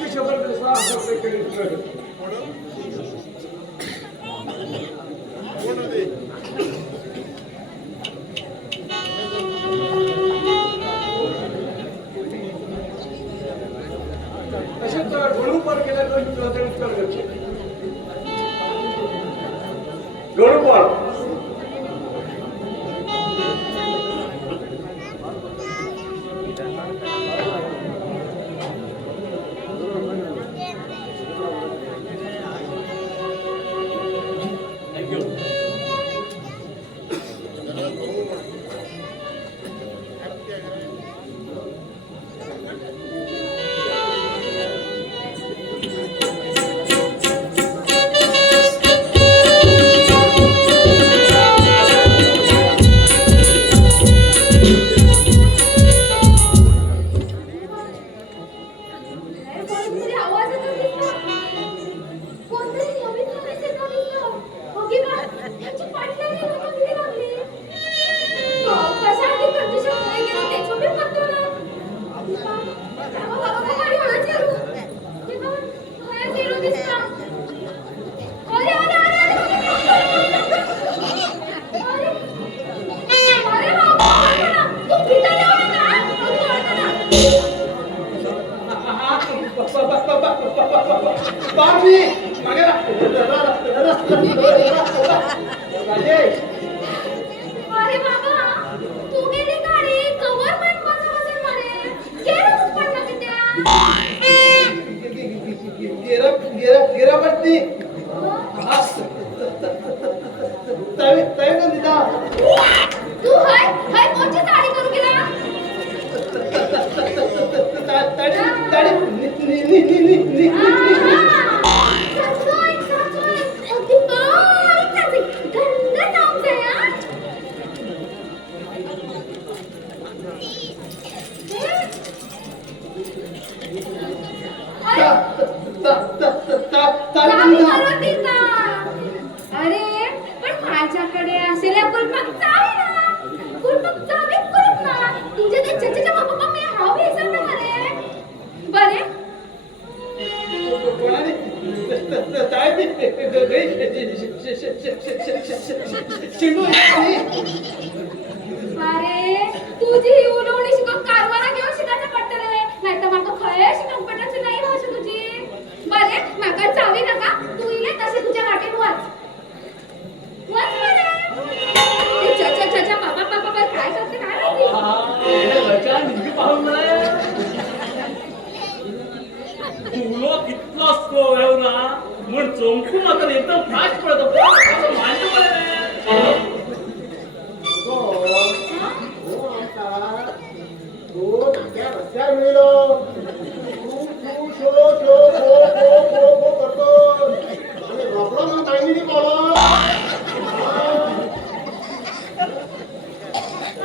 तसेच गळू पार केल्यानंतर उत्तर करतो गळू चावी मारून दिला. अरे पण माझ्याकडे असलेल्या कुलपात चावी ना. कुलपात चावी कुलप ना. तुझ्या ते चचेच्या बाबा मी हाव विसरले अरे. बरे अरे तुझी ही उलवणी शिकव कारवाना घेऊन शिकायचं पडतं रे. नाही तर माका खय शिकवून पटायची नाही भाषा तुझी. बरे माका चावी नका. तू इले तसे तुझ्या वाटेत वाच. वाच बरे. ते चचा पापा काय करते काय माहिती. तुलो कितलो स्लो येऊ ना म्हणून चमकून आता एकदम फास्ट पडतो मांड पडे रस्त्यावर मिळलो तू शो शो खो करतो आणि रबडो म्हणून काही नाही कळलं.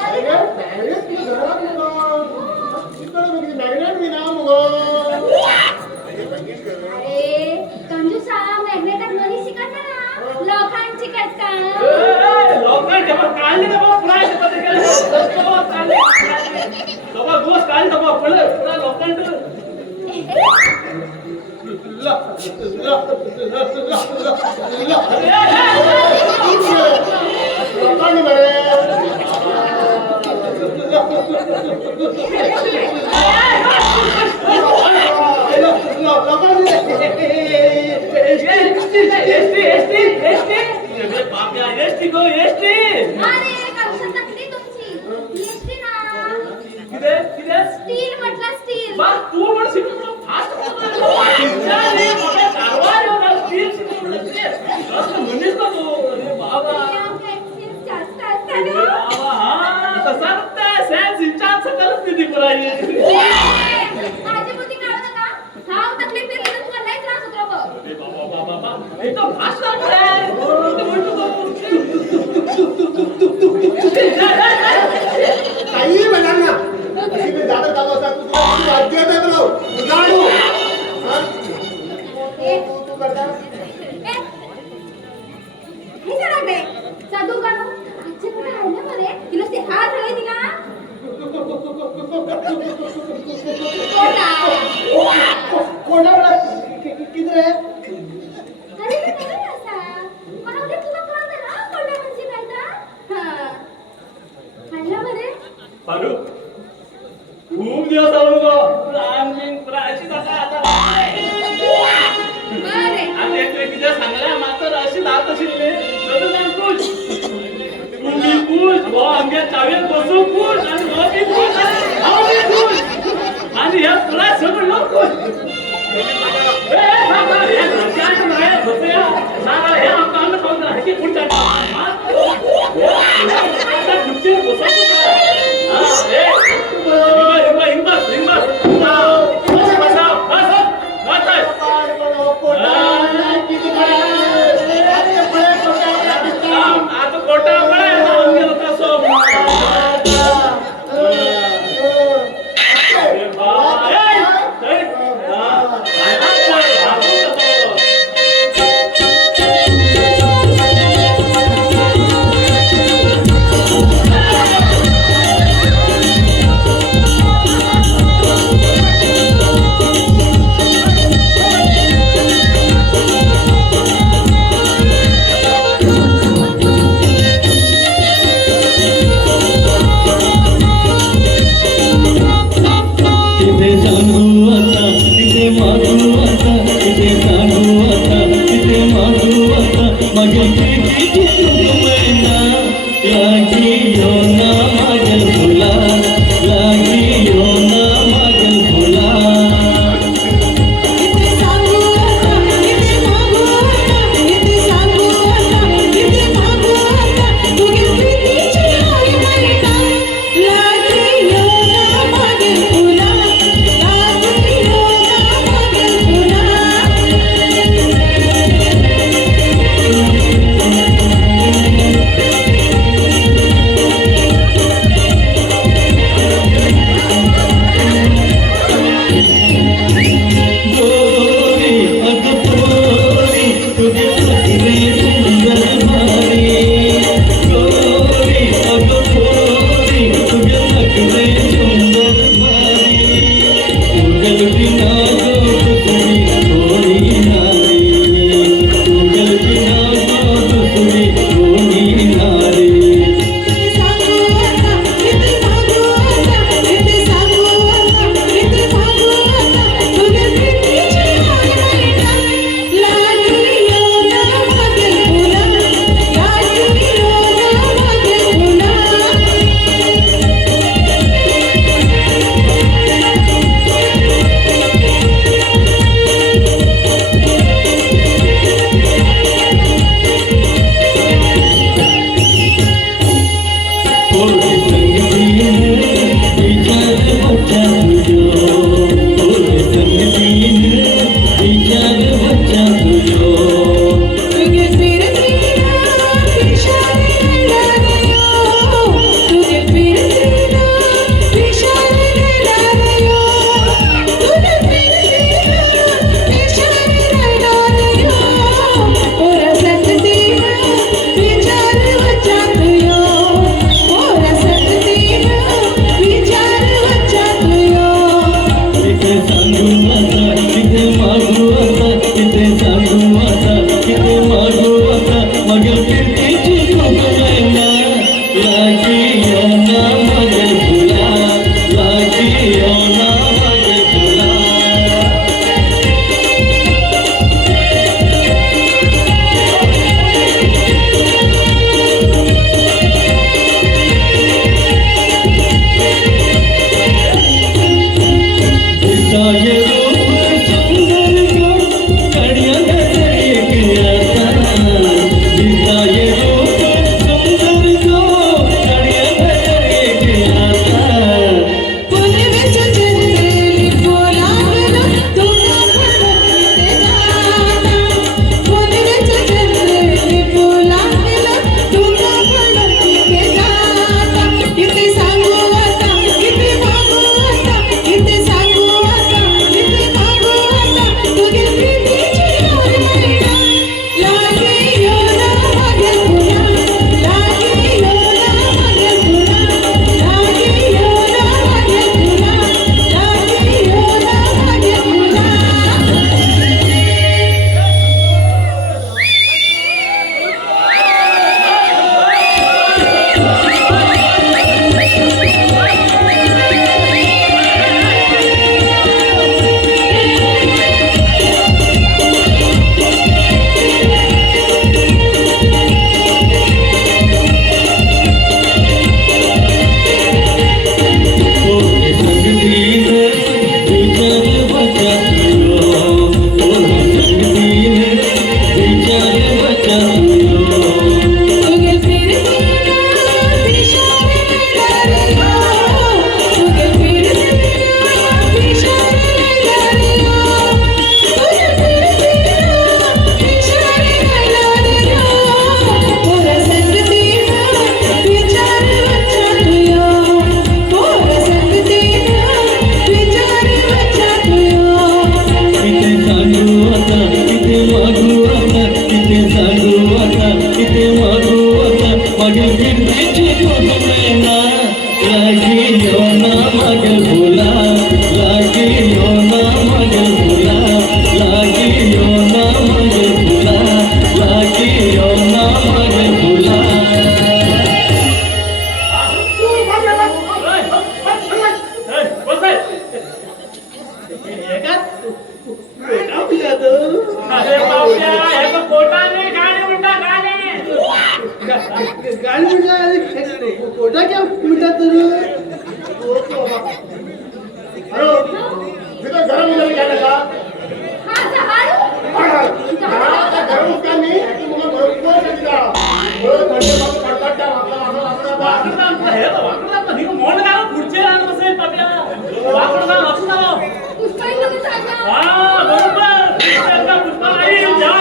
मॅग्नेट मी घरात मॅग्नेट मी नाव मग अरे कंजूसा मॅग्नेटात नवी शिकायचा ना. लोकांची कटका. लोकांच्या काढले ना बाबा पुन्हा पत्र केलं काढले बाबा दिवस काढले बाबा पुन्हा लोकांचं लोकांनी बरे अरे कंजूसा तकली तुमची. एसटी ना. स्टील म्हटलं स्टील. तू पण शिकून फास्ट म्हणेस ना तू अरे बाबा जास्त असतं ना. तसा सेन्स इच्छा सकलच निधी पुराई माझी बुद्धी काढू नका. हाव तकलीफ दिली तर तुम्हाला लई त्रास होतो बघ. अरे बाबा बाबा एकदम फास्ट आहे काही म्हणा ना अशी मी जाता चालू असता तू राज्य येतात राव उजाडू तू करता हे जरा गे. साधू काढू. आजच्याकडे आहे ना मरे. तिला ते हात हवे तिला. कोणाला किती रे अरे ते नाही असा. मला वाटलं तुला कळतं ना कोणत्या म्हणजे काय तर. हां. खाल्लं बरे. पालू खूप दिवस आलो गो रामलिंग प्राची दादा आता बरे. आणि एकमेकीच्या सांगल्या मात्र अशी दात अशी खुश तुम्ही खुश व आमच्या चावीत बसू खुश आणि मग मी खुश आणि खुश आणि या तुला सगळं लोक खुश आता कोटा हॅलो मी तर गरम उद्या घ्यायला का हा झाडू गरम उद्यानी तुम्हाला बरोबर सांगितलं थंडी पडतात त्या पुढचे रान बसेल पापल्या वाकडं जाऊन असं जावं. पुष्कळ तुम्ही सांगा हा बरोबर पुष्पा आई जा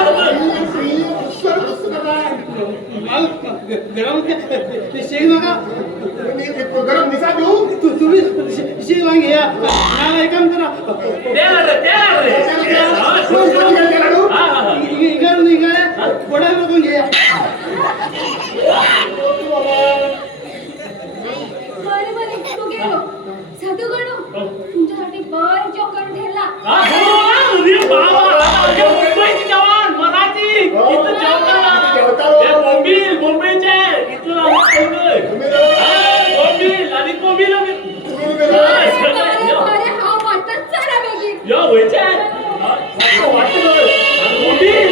गरम दिसा देऊ तुम्ही शेग वांगी या एक काम करा इकडून इकडे वडा बघून घ्या बरे बरे तू गेलो साधू गणू तुमच्यासाठी बर जेव करून ठेवला मुंबईची जवान मराठी इथं मुंबईचे इथून बोंबील आणि बोंबील बरे हा वाटत चला बेगी या व्हायचे वाटत बोंबील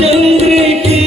चंद्रिके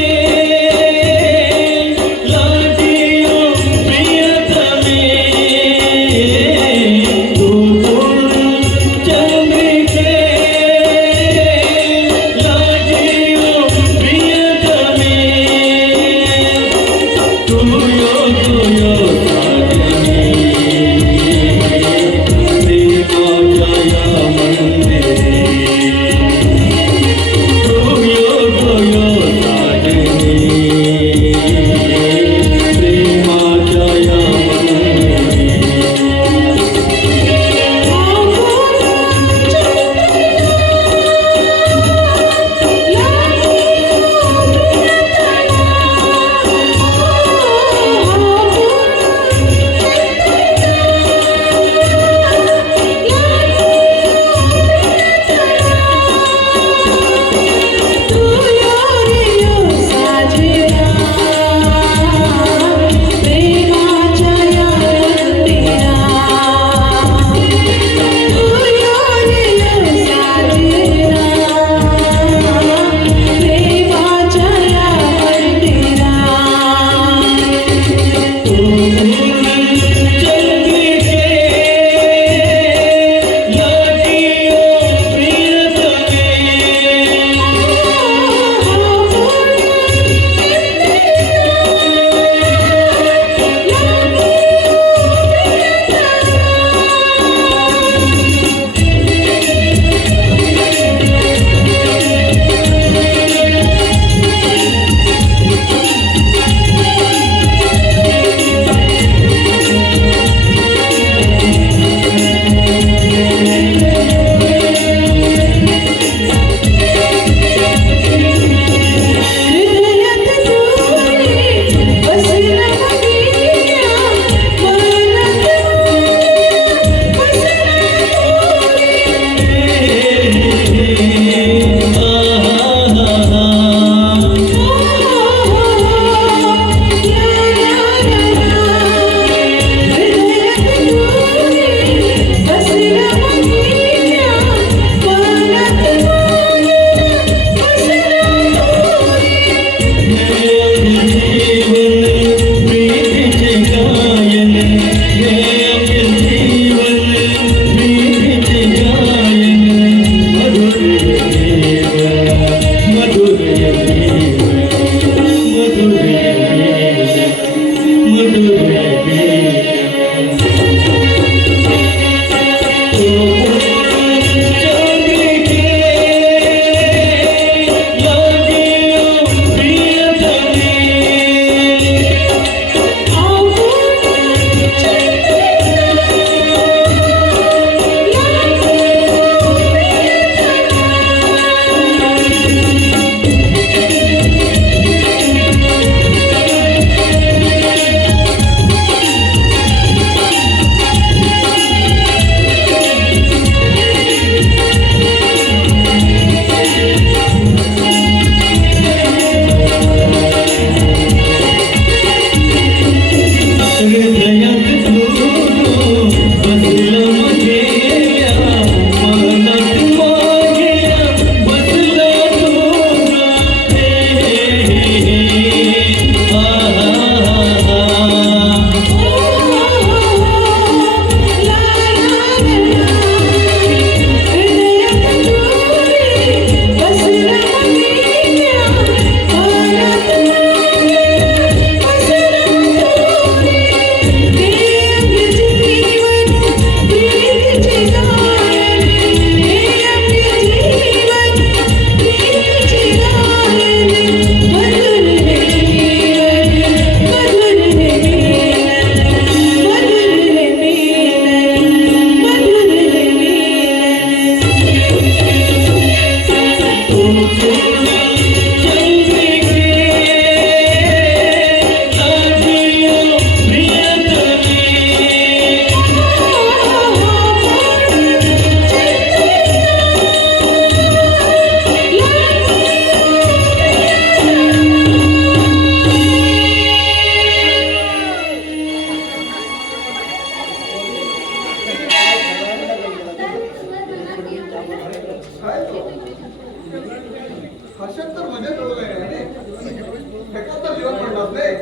जात नाही.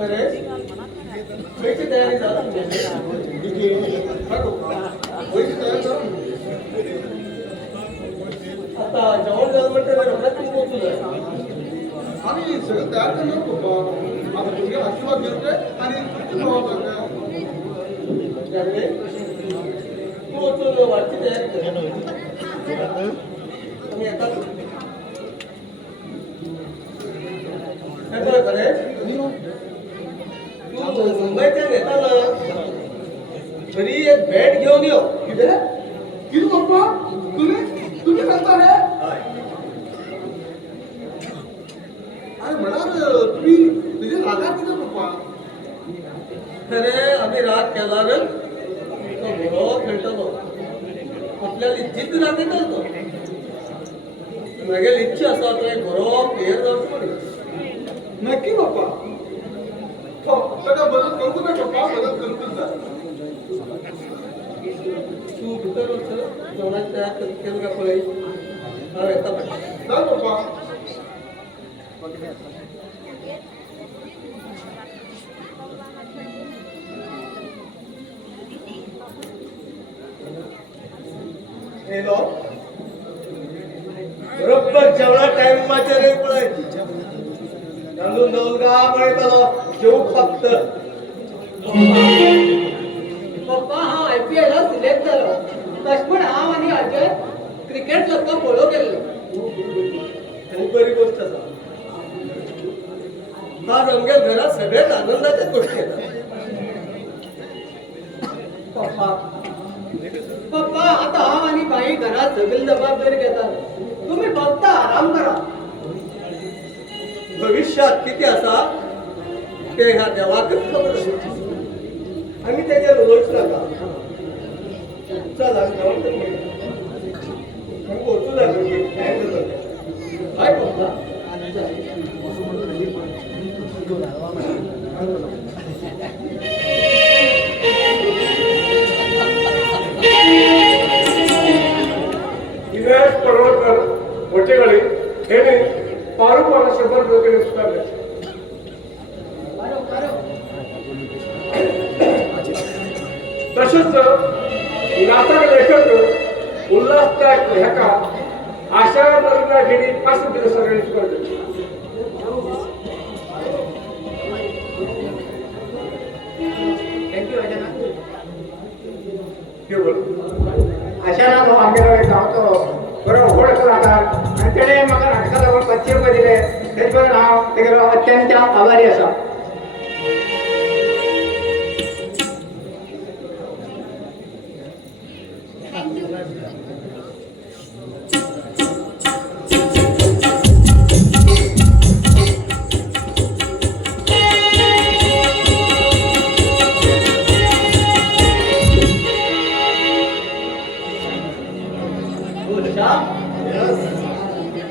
अरे होईची तयारी झाली होईची तयारी करा. आता जेवण जेवण म्हणते रमण्यात तुम्ही पोहोचू आम्ही सगळं तयार करणार पप्पा. आता तुझे आशीर्वाद घेतोय आणि तू वाटची तयारी कर. तुम्ही आता काय करे तू मुंबईच्या नेताना घरी एक बॅट घेऊन येऊ. किती पप्पा तुम्ही करता रे. अरे म्हणा तुम्ही तुझे रागात किती पप्पा. अरे आम्ही राग केला रे तो बरोबर खेळतो. आपल्याला जिद्द राखी करतो. मागेल इच्छा असा तो एक बरोबर प्लेयर जाऊ पडेल. नक्की पप्पा. सगळं मदत करतो ना पप्पा. मदत करतो जा. तू भीतर जेवणाची तयार केलं का पळे अरे आता जा पप्पा. हॅलो बरोबर जेवढा टाइम माझ्या रे पळे घालून नवलगा पळयतलो जेव फक्त पप्पा हा IPL ला सिलेक्ट झालो. तशपण हांव आनी अजय क्रिकेट लोकां पळोवंक गेल्लो. खूप बरी गोष्ट आसा. आज आमच्या घरात सगळ्यात आनंदाच्या गोष्टी येतात. पप्पा आता हांव आनी बाई घरात सगळी जबाबदारी घेतात. तुम्ही फक्त आराम करा. भविष्यात किती असा ते ह्या देवाकच खबर असते. आम्ही त्याच्या रोज नका चला जेवण तर मिळेल. पोचू लागलो की काय पप्पा दिनेश पडवळकर मोठेगळे हे पारुपाला 100 रुपये स्वीकारले. तसेच नाटक लेखक उल्हास नायक ह्याका आशा मरना घेणी 5 रुपये सगळे स्वीकारले. थँक्यू अजय. अशा ना भाऊ आमगेलो गावतो बरोबर ओळख जातात आणि तेणे म्हाका नाटका लागून 500 रुपये दिले. तेच बरोबर हांव तेगेलो अत्यंत आभारी आसा.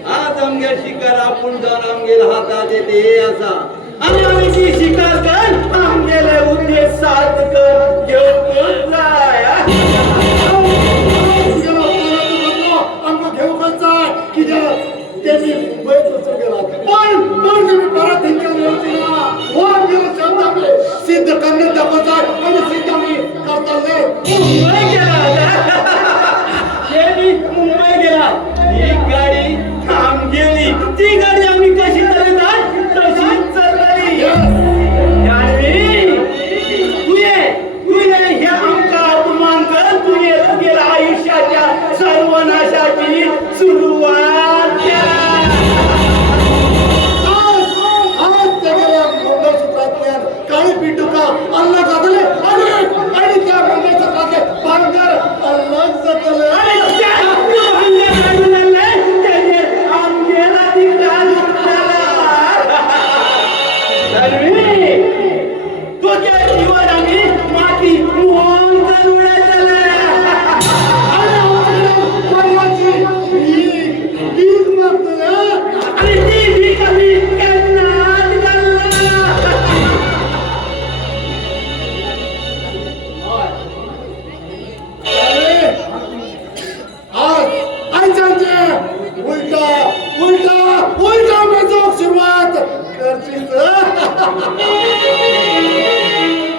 आज आमच्या शिकार आपण जाऊन आमगेला हातात येते असा आणि आमची शिकार कर आमगेले उद्देश साध कर घेऊन जाय. आमकां घेवपाच जाय कित्याक तेमी मुंबईत वचूंक गेला. पण तेमी परत थंयच्यान येवची ना. हो गेलो शब्द आमले सिद्ध करणे दाखोवप जाय आनी सिद्ध आमी करतले. मुंबई गेला मुंबई गेला. ही गाडी थांब गेली. ती गाडी आम्ही कशी चालवतात तशीच चालली. तू ये हे आमचा अपमान कर. तू ये गेला आयुष्याच्या सर्वनाशाची सुरुवात आज तेगेल्या मंगळसूत्रांतल्यान काळी पिटुका अन्न घातले आणि त्या मंगळसूत्रांतले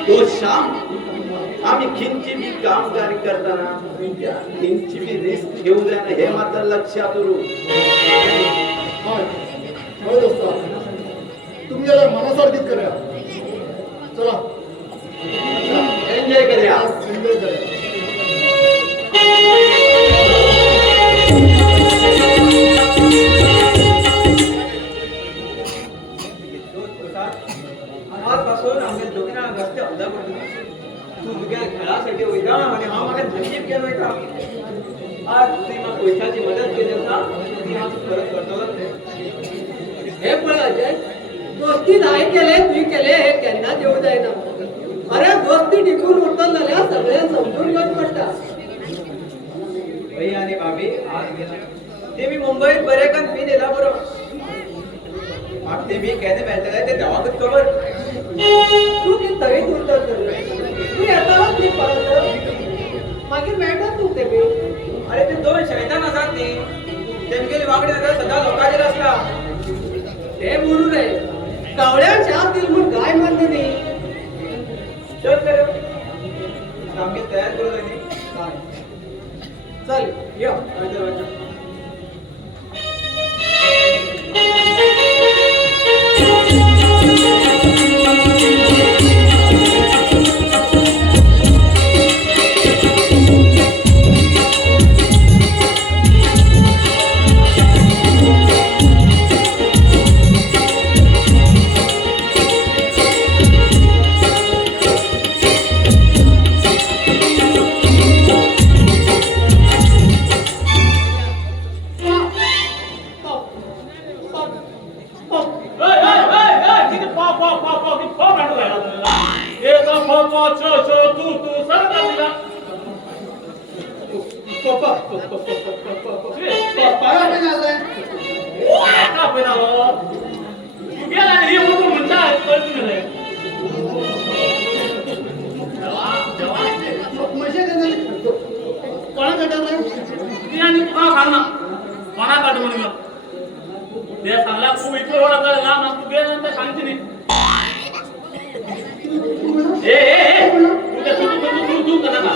तो श्याम आम्ही खिंची बी कामगारी करताना खिंची बी रिस्क घेऊ द्या हे मात्र लक्षात करू. होय दोस्त, तुम्ही याला मनासारखीच करूया. चला एन्जॉय करूया. एन्जॉय करूया. आजपासून आमच्या दोघींना रस्ते अल्दा पडले. तू तुझ्या खेळासाठी वैदा आणि हा माझ्या नशीब केलं होता. आज तुम्ही मला पैशाची मदत केली होता ती आज परत करतोच हे पण अजय, दोस्ती नाही केले तुम्ही केले हे त्यांना देऊ जायना. अरे दोस्ती टिकून उठून झाल्या सगळे समजून घेऊन पडतात. भाई आणि भाभी आज गेला ते मी मुंबईत बरे कन फी दिला बरोबर. मग ते मी कहते भेटले ते दवाखान्यात कवर तू ती तरी उलटत तू येताच ती परत मागीर मेळटात तू ते बी. अरे ते दोन शैतान आसात न्ही तेमगेली वागडी नजर सदा लोकांचेर आसता. हे बोलू रे कावळ्या च्या दिल म्हणून गाय म्हणते नी. चल तर सामके तयार करून न्ही. चल यो.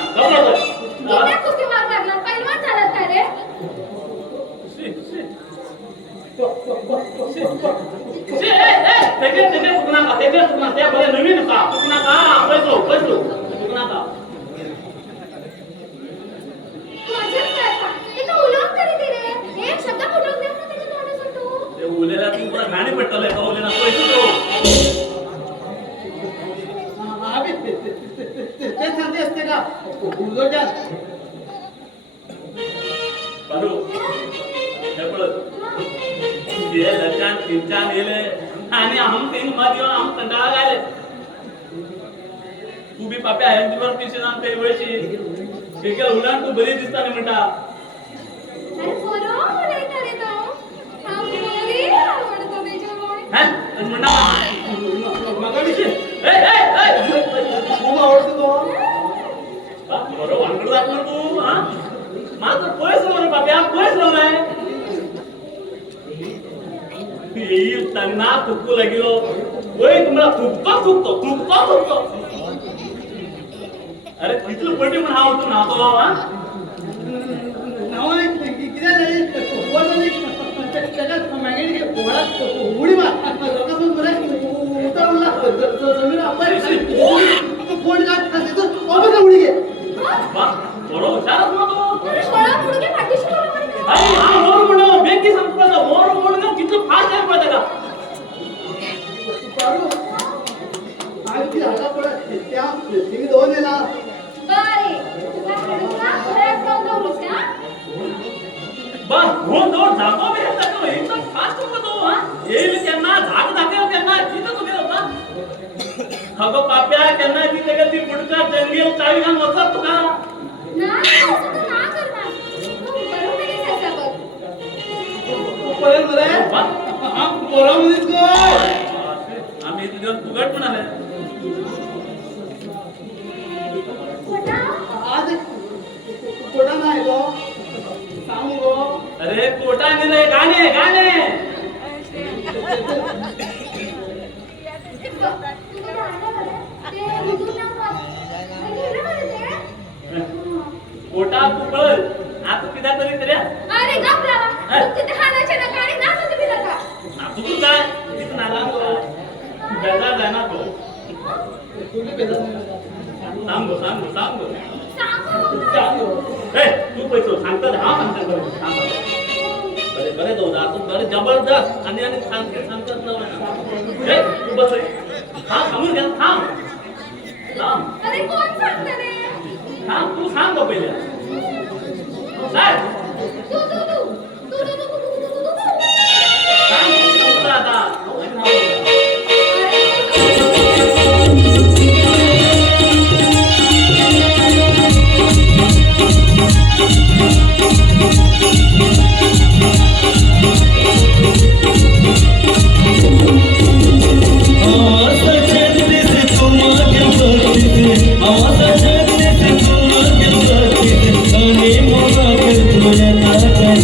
किती कुस्ती मार लागला पैलवान झाला काय रे? माझ्याच काय आता? ते का उलवून तरी दे रे. एक शब्द उलवून दे ना त्याच्या तोंडात सुटू. ते सांगते असते का बुलडोजर. आणि आम तीन मत येऊन आम कंटाळा गायले. तू बी पाप्या हेल्थवर पेशंट काही वेळची ठीक उलट तू बरी दिसता म्हणता. अरे पोरो मला इथं रे तो. हा पोरी आवडतो त्याच्यामुळे. खूप आवडतो तो बरोबर वांगड दाखवलं तू. हा माझं पैस लावलं पाप्या पैस लावलाय. त्यांना थुकू लागलो वय तुम्हाला थुकतो. अरे तिथलं पडली पण हा होतो ना तो हा उडी मार उडी घे. थोडं हुशारच नव्हतो. तुम्ही सोळा मुडके पाठीशी ठेवलं म्हणे. अरे हा मोर म्हणून बेकी संपलं मोर म्हणून तिथलं फास्ट आहे पडतं का. बारे तुला खडूचा खरंच नव्हतं हा? बस दोन जातो बी येतात एकदम फास्ट होतो हा. येईल त्यांना झाक दाखव त्यांना तिथं तुम्ही होता. अगं पाप्या त्यांना तिथे का ती पुढचा जंगल चावी घालून बसत तुका. नाही असं तर ना करणार. तू बरोबर आहे सासा बघ. आम्ही इथे दिवस फुगट पण आले. खोटा? आज कोणा नाही गो सांगू गो. अरे कोटा गाणे तुम्ही राहता बरं. ते उठून ना मग. आणि गेलं बरं ते. पोटा कुपळ आता पिदा तरी तरी अरे गप लावा. तुमचे ते हाणाचे नका आणि नाचू तुम्ही नका. तू काय तिथं नाला बेजार जाणार तो सांगू सांगू सांगू सांगू. ए तू पैसे सांगतात हा सांगतात बरं सांगतात बरे बरे जाऊ आता बरे जबरदस्त आणि आणि सांगतात ना ए तू बस रे हा सांगून घ्या थांब थांब अरे कोण सांगतं रे? थांब तू सांग गं पहिले काय तू तू तू तू तू तू तू तू तू तू. सांग तू आता आवाज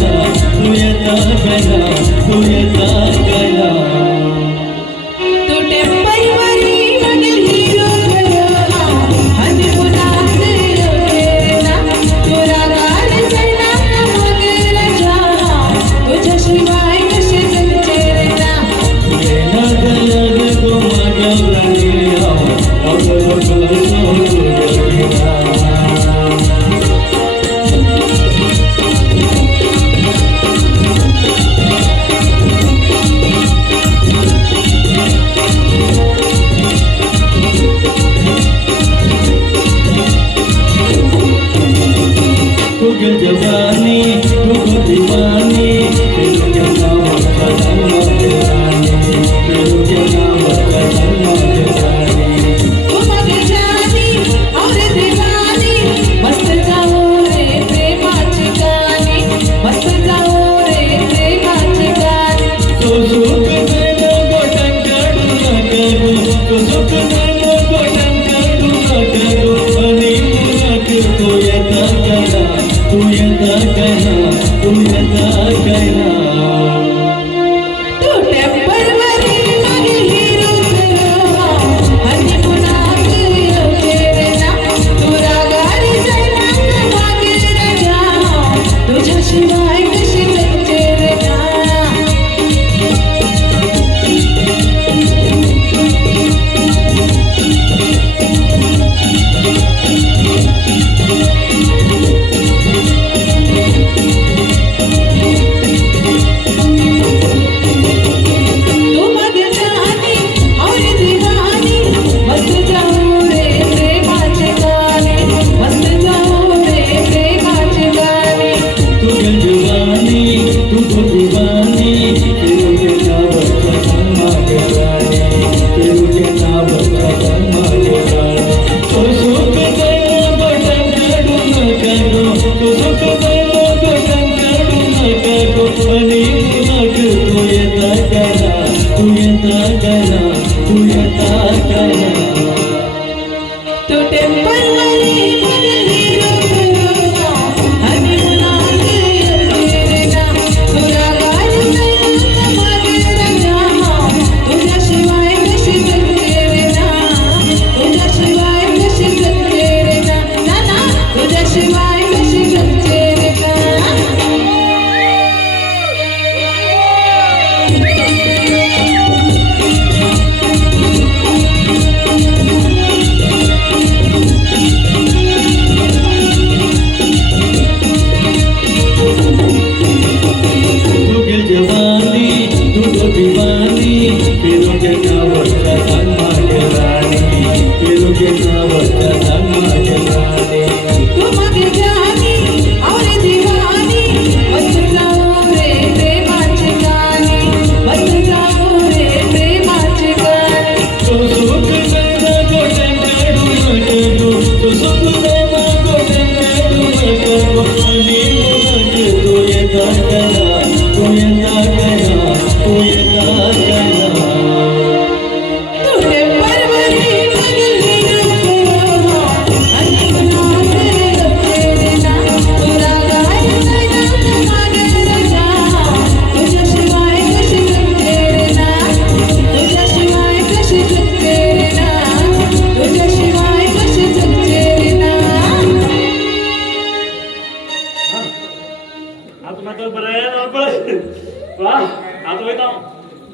वा आता वयता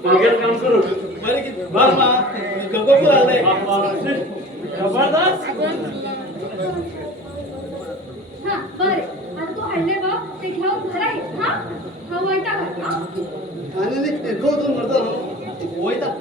मागेल काम करू बरे की बघ मा गप्प झालंय जबरदस्त हा बरे आता तू हल्ले बघ ते घेऊन घरा ये हा हा वैताग आहे, हा आणि ते तो मरतो होईता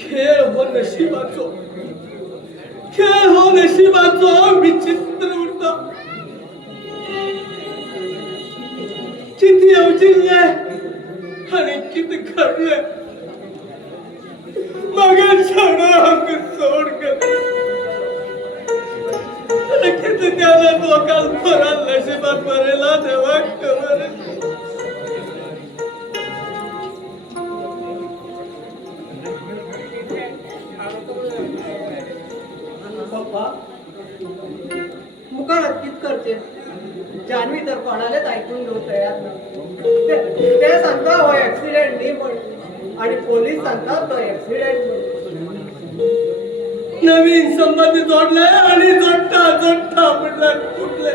खेळ हो नशिबाचो खेळ हो नशिबाचो विचित्र उरता किती अवचिल्ले आणि किती घडले मग क्षण सोड गेले आणि किती त्याला लोकाल फरा नशिबात मरेला तेव्हा कवर पप्पा मुखारात कित करते जान्हवी तर कोणालाच ऐकून घेऊ तयार नाही ते सांगता हो ऍक्सिडेंट नाही म्हणून आणि पोलीस सांगतात तो ऍक्सिडेंट म्हणून नवीन संबंध जोडले आणि जोडता जोडता म्हणलं कुठले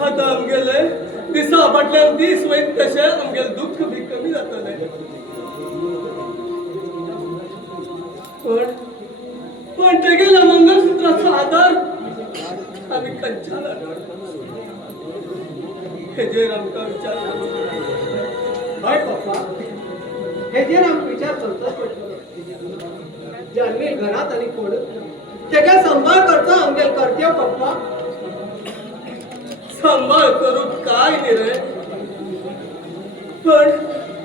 आता आमगेले दिसा फाटल्यान दीस वयत तशे आमगेले दुःख बी कमी जातले पण तेगेल्या मंगळसूत्राचा आधार आम्ही खंयच्यान हेजेर आमकां विचार हय पप्पा हेजेर आमकां विचार करचो पडटलो जान्हवी घरात आणि कोण तेका सांभाळ करचो आमगेल कर्तव्य पप्पा सांभाळ करूक काय न्ही रे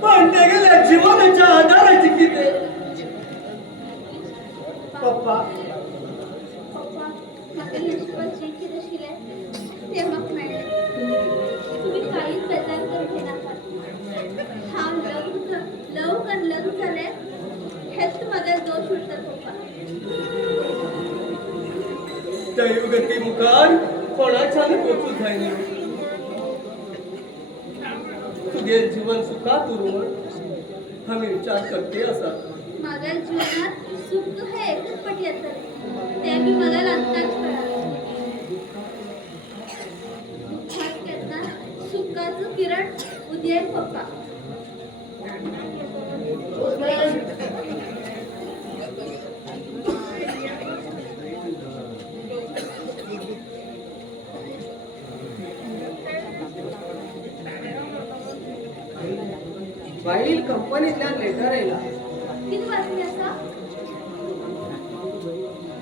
पण तेगेल्या जिवनाच्या आधाराची कितें पप्पा पप्पा म्हाका नशिबात जी कितें आशिल्लें तें म्हाका मेळ्ळें तुमी कांयच बेजार करूंक नाकात हांव लव आनी लग्न जालें हेच म्हाका दोश उरता पप्पा दैवगती मुखार कोणाच्यान वचूंक जायना तुगे जीवन सुखात उरून आमी विचार करते आसा म्हाज्या जिवनात सुख हे एकच पट येतलें तें बी म्हाका आत्ताच कळ्ळां दुख्खात केन्ना सुखाचो किरण उदयेर पप्पा बाईल कंपनीतल्यान लेटर येयला किती बातमी आसा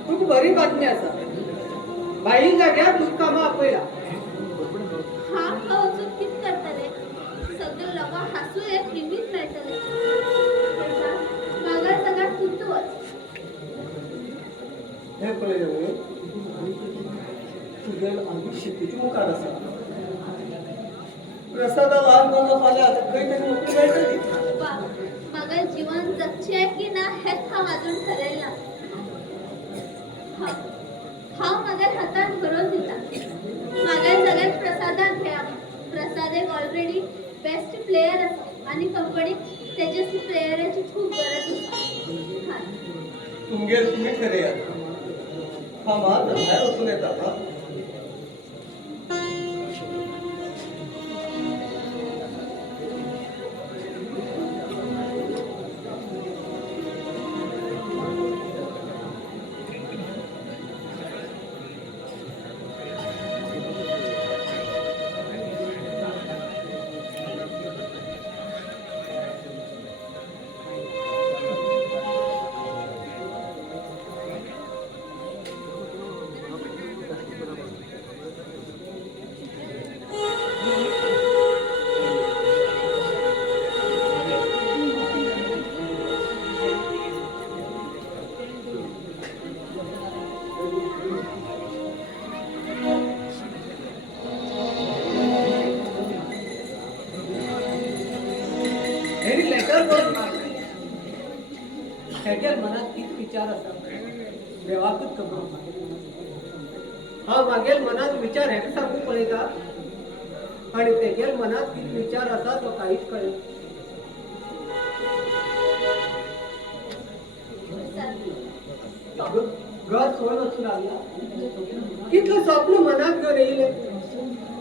खूप बरी बातमी आसा बाईल जाग्यार तुका कामां आपयला हांव वचून कितें करतलें सगळे लोकांक हांसूं एक निमीत मेळटलें म्हाका सगळ्यात तूं वच हे पळय रे तुगे आयुश्य किती मुखार आसा प्रसादा ल्हान तेन्ना फाल्यां खंय तरी नोकरी मेळटली पप्पा म्हाका जीवन जगचें की ना हेच हांव आजून ठरयलां हांव म्हाज्या हातान बरोवन दिता म्हागे सगळ्यात प्रसादाक घ्या प्रसाद एक ऑलरेडी बेस्ट प्लेयर आसा आनी कंपनीक तेजे प्लेयराची खूब गरज आसा तुमगे तुम्ही खरे हा मात भायर वचून येता हा विचार करून त्याच्या मनात किती विचार असतात देवातच खबर हा मागेल मनात विचार हे सांगू पडे का आणि त्याच्या मनात किती विचार असा तो काहीच कळेल घर सोड असू लागला कितलं स्वप्न मनात घेऊन येईल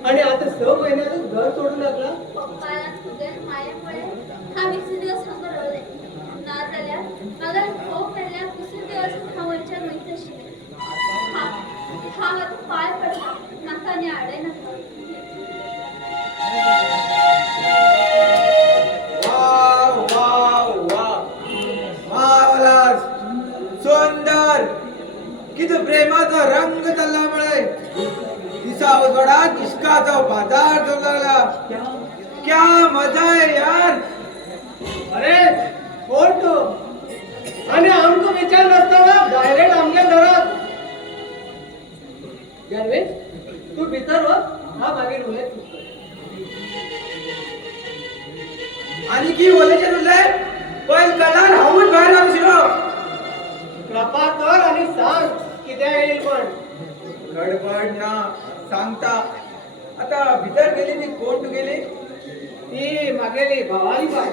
आणि आता 6 महिन्यातच घर सोडू लागला पप्पाला तुझ्या मायामुळे हा 20 दिवस संग रडले ना झाल्या मगर हो पहिल्या 20 दिवस खावरच्या मैत्रीशी हा तू पाय पडला नाकाने आडे नका वाव वाव वाव मावलास सुंदर किती प्रेमाचा रंग चालल्यामुळे दिसा उजवडात इश्काचा बाजार जोडू लागला क्या मजा आहे यार अरे कोण तो आणि आमचा विचार नसताना डायरेक्ट आमच्या घरात जानवे तू भीतर हो हा मागे बोले आणि की बोलायचे तुले पण कला राहून बाहेर आलो शिरो कृपा कर आणि सांग किती येईल पण गडबड ना सांगता आता भीतर गेली ती कोण गेली ती मागेली भवानी बाई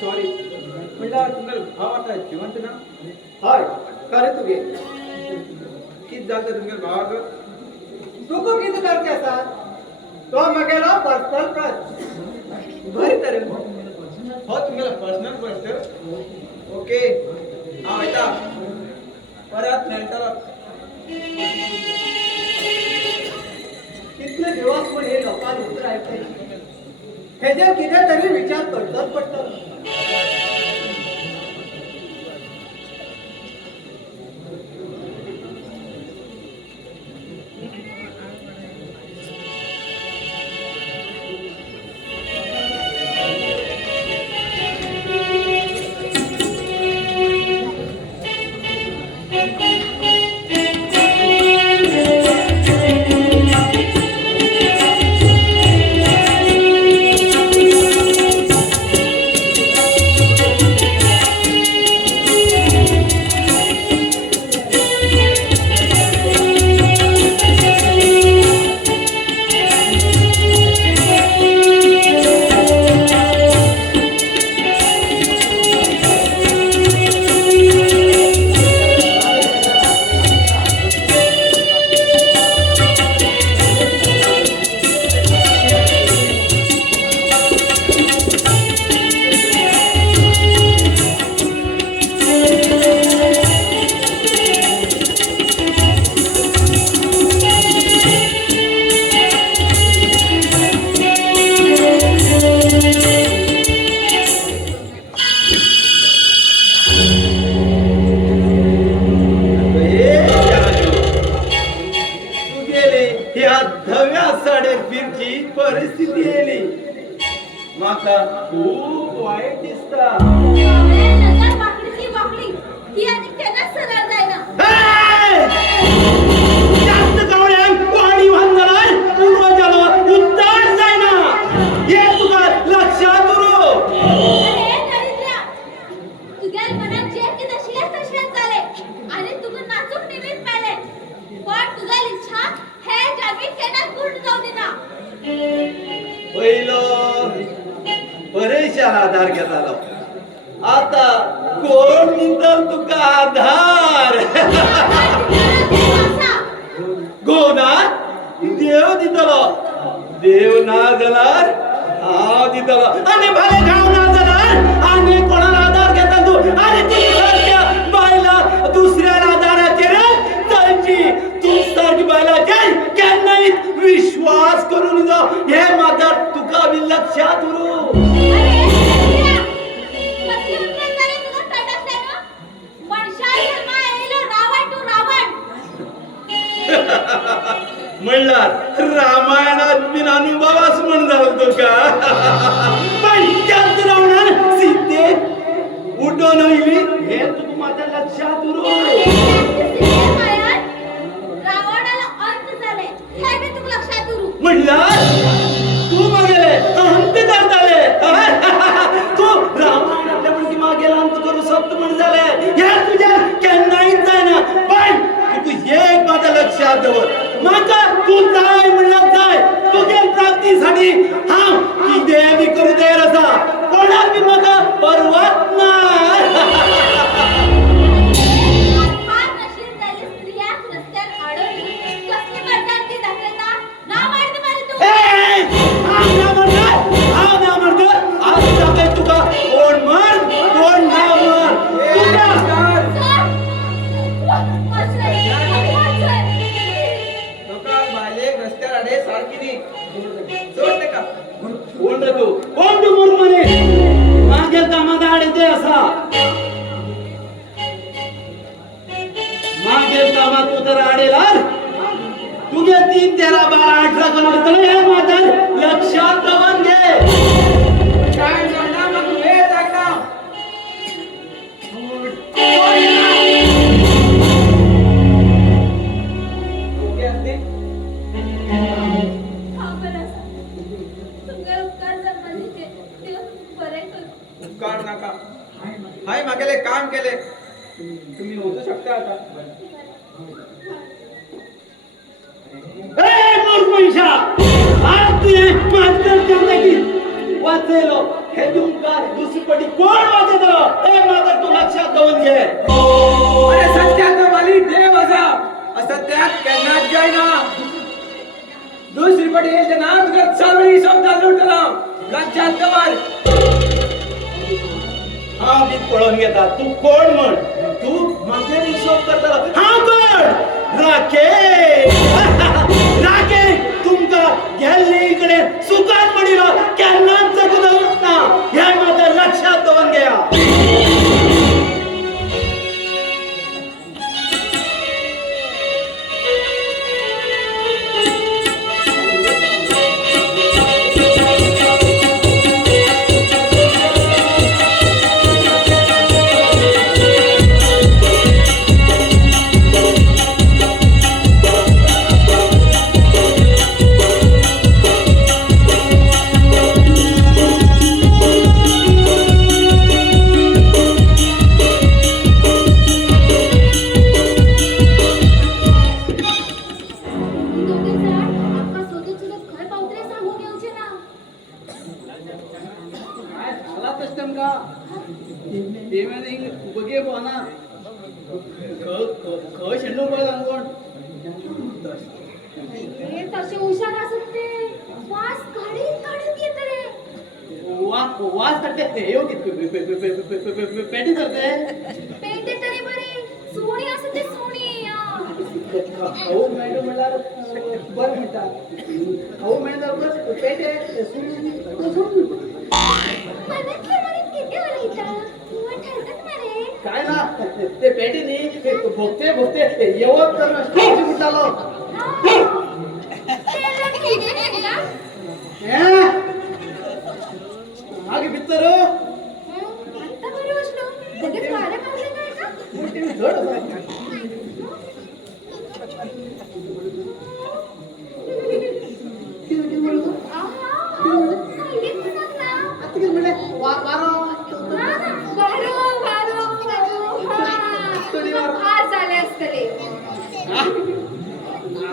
सॉरी म्हटलं तुम्हाला भाव आता जिवंत ना होय करे तुगे किती जातं तुम्हाला भावाक तू को किती करते असा तो मगेला पर्सनल प्रश्न बरी तर हो तुम्हाला पर्सनल गोष्ट ओके हा येता परत नंतर कितले दिवस पण हे लोकांना उत्तर ऐकते ह्याच्या किती तरी विचार करतात पडतात परिस्थिती येली माका खूप वाईट दिसता नजर वाकडीची वाकडी ती आणि केनाच सरळ जायना जास्त कवड्यान पाणी वाहणार पूर्वजाला उत्तर जायना हे तुका लक्षात उरो अरे दरिद्रा तुझ्या मनात जे की तशीच झाले आणि तुका नाचूक निमित पाहिले पण तुझा इच्छा हे जागी केनाच पूर्ण जाऊ देना पहिलो परेशान आधार घेतालो आता कोण दितल तुका आधार गोना देव दितलो देव ना जाल्यार हांव दितलो आनी भाले गांव ना जाल्यार आनी कोणाला आधार घेता तू आनी तू सारक्या बायला दुसऱ्या आधाराचेर चलची तू सारकी बायलाचेर केन्नाय विश्वास करून जो हे मात्र तुका बी लक्षात उरू म्हणल्यार रामायणात बीन अनुभवास म्हण जालो तुका पण त्याच रावणान सीतेक उडोवन वयली हे तुका मात्र लक्षात उरू रावणाला अंत झाले हे बी तुका लक्षात उरू म्हणल्यार तू मगेले अंत करताले तू याद दवर माका तू जाय म्हणल्यार जाय तुगे प्राप्तीसाठी हांव कितें बी करूं तयार आसा कोणाक बी म्हाका परवाच ना फार नशीब झाले स्त्रियाक रस्त्यार अडवली कसली मर्दानगी दाखयता ना मारते मला तू हांव ना म्हणणार आज दाखय तुका कोण मर कोण ना मर तुका लोकांक बायलेक रस्त्यार आडे सारकी न्ही सोड तेका कोण रे तू कोण तू मूर्ख मनीस मागेल कामात आडे असा मागेल कामात तू तर आडेलार तुगे 3, 13, 12, 18 करून हे मातर लक्षात दवन घे काय जाणा मग वेळ लागना ओके असते उपकार नका हाय मागेले काम केले तुम्ही होऊ शकता आता ए मूर्ख मनीषा आज तू हे मास्टर जिंदगी वाचेलो हे जुंकार दुसरी पटी कोण वाचतो हे मात्र तू लक्षात दवन घे अरे सत्याचा मालिक देव असा असत्यात केन्नाच जायना दुसरी पटी येते ना तुका सगळी शब्द लुटला लक्षात दवर हा मी पळून घेता तू कोण म्हण तू माझे हिशोब करता हा कोण राके तुमका गेल्ले इकडे सुकान पडिलो केन्नाच जगून ना हे माझ्या लक्षात दवन घ्या तसे हुशार असत ते वास काढीत येत रे वास करते पेटी करते पेटे तरी बरी सोनी असत ते सोनी खाऊ मॅडम म्हणल्यार बरं म्हणतात खाऊ मॅडम पेटे काय ना ते पेटीनी भोगते येवत तर म्हटलो आगे भितर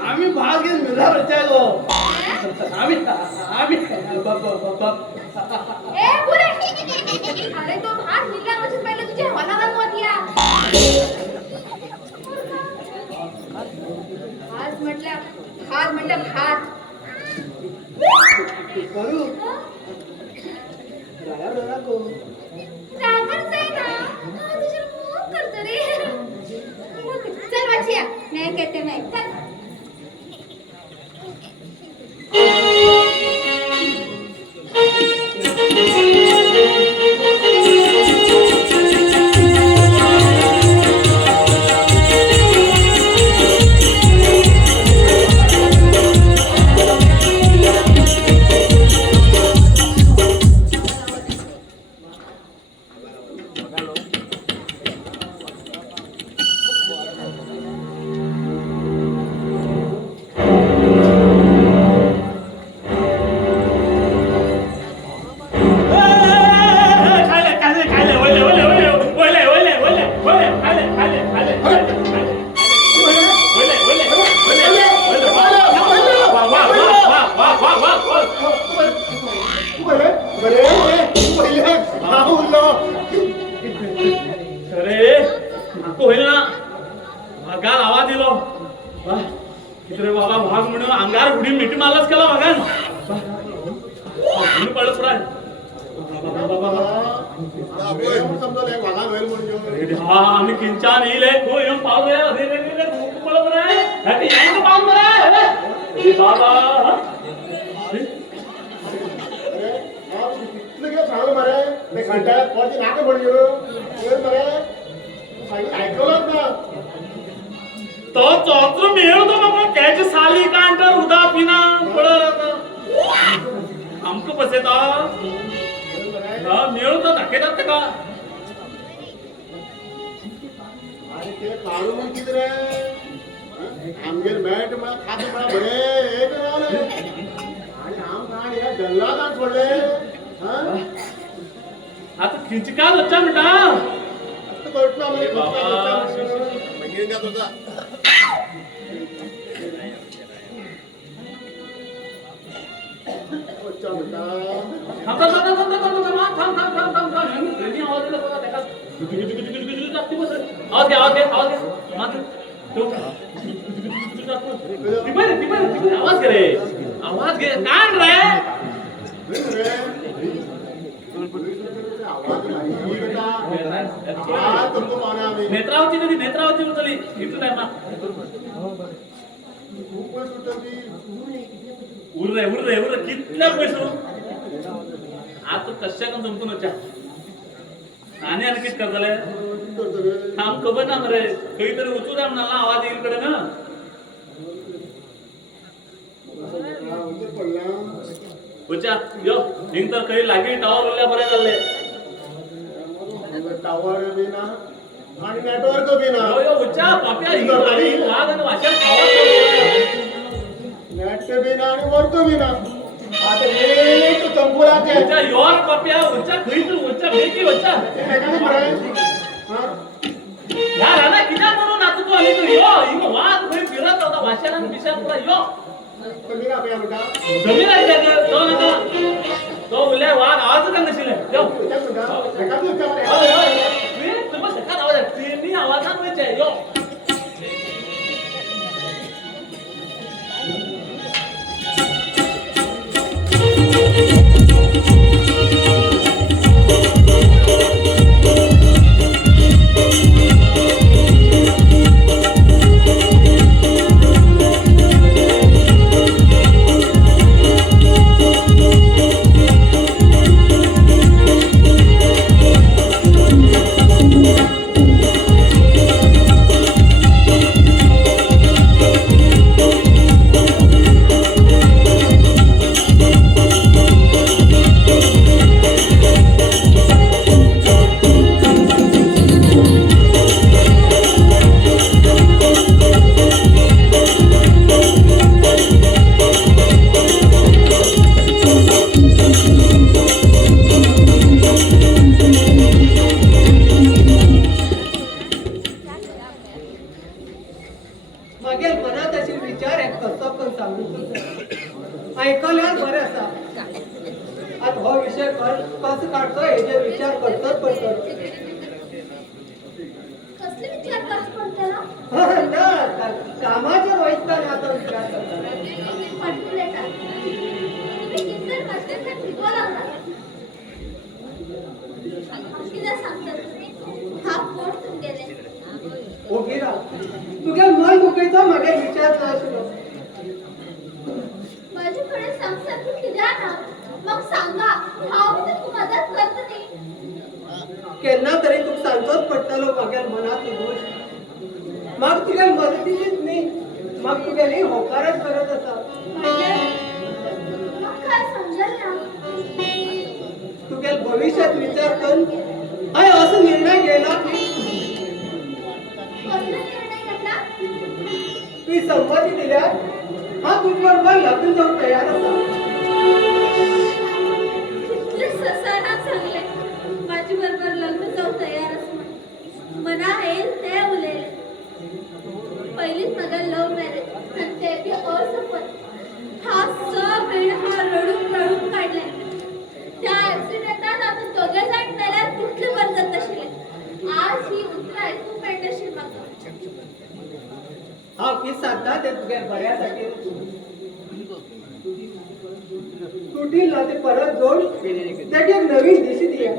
आम्ही भाग घेऊन मिळालो गो आम्ही अरे तो भात निघल्या वर्षी पहिले तुझ्या मनाला मोठ्या आज म्हटलं भात करू रागण जाय ना तुझ्या खूप करतो रे चल वाचिया नाही कहते नाही चल म्हणून पळत पुराय समजा एक वागा होईल म्हणजे हा आम्ही किंचान इले को येऊन पावले अरे रे रे भूक पळ पुराय हटी यांग पाव मरा ए बाबा कितलं किंवा सांगलं मरे ते कंटाळ्यात पडची नाके पडली मरे सांगितलं ऐकवलंच ना तो चोत्र मिळतो बाबा त्याची साली कांटर उदा पिना पडत आमक बसेता हा मिळतो धक्के जात का आणि ते काढून किती रे आमगेर मॅट मला खात मला बरे एक रावले आणि आम खाण या जंगलात सोडले आता खिचका बच्चा बेटा आता कळत ना मला बच्चा बेटा थांब थांब थांब थांब थांब थांब थांब थांब थांब थांब थांब रेडी आवाज दिला बघा त्याला गुजू जाती बस आवाज घे मात्र तो ती आवाज करे आवाज घे कान रे आवाज नाही बेटा आवाज तुमको माना आम्ही नेत्रावती नदी नेत्रावती उतरली इथं नाही ना खूप सुटली उर्रे कितल्या पैसो आता कशा जमतो नच्या आणि आणखीच करतले थांब खबर ना मरे काहीतरी उचू द्या म्हणाला आवाज येईल कडे ना उच्चा यो हिंग तर काही लागी टावर उरल्या बऱ्या चालले टावर बी ना आणि नेटवर्क बी ना यो उच्चा पाप्या हिंग आणि वाघ आणि वाशा आवाज नेट बी ना आणि वर्क बी ना आता एक चंपुराचे उच्चा योर पाप्या उच्चा खैत उच्चा बेकी उच्चा एकाने मराय हां या राणा किना म्हणून आता तू आली तर यो हिंग वाघ खै फिरत होता वाशाला आणि विषय पुरा यो कमी का बेटा जमीन आहे त्याचं तो नका तो उल्या वाघ आवाज का नसेल यो एका दिवसामध्ये तुम्ही सकाळ आवाज तिन्ही आवाजात व्हायचे यो मागील मनात असे विचार आहेत कसं पण सांगू शकतो ऐकल्यास बरे असा आता हा विषय कसं काढतोय हे जे विचार करतात कसले विचार करत पडते ना कामाच्या वैताने आता विचार करतात पटकून येतात तुम्ही किती मस्तेच शिकवा लागणार किती सांगतात तुम्ही हा कोण तुम गेले हो गिरा तुझ्या मन दुखायचा मागे विचार सुरू माझ्याकडे सांगसारखी द्या ना मग सांगा हा मी तुमची मदत करतो नाही केन्ना तरी तू सांगतोच पडटलो मागे मनात दोष मग तुझ्या मदतीचीच नाही मग तुझ्या होकारच करत असा मग काय समजेल ना तुझ्या भविष्यात विचार कर हाय असं निर्णय घ्यायला की कसला निर्णय घेतला तुझी संमती दिल्या हा तुझ्याबरोबर लग्न जाऊन तयार असा किती ससाना चांगले माझी बरोबर लग्न जाऊन तयार असं मना येईल ते उलेले पहिलीच माझा लव्ह मॅरेज आणि ते बी असफल हा सगळे हा रडून काढलाय त्या ऍक्सिडेंटात आपण दोघे जण मेल्यात कुठले बंद तशे आज ही उत्तर ऐकून पेंडशी मागतो हा की साधा ते तुझ्या बऱ्यासाठी नाते परत जोड त्याची एक नवीन दिशी दिया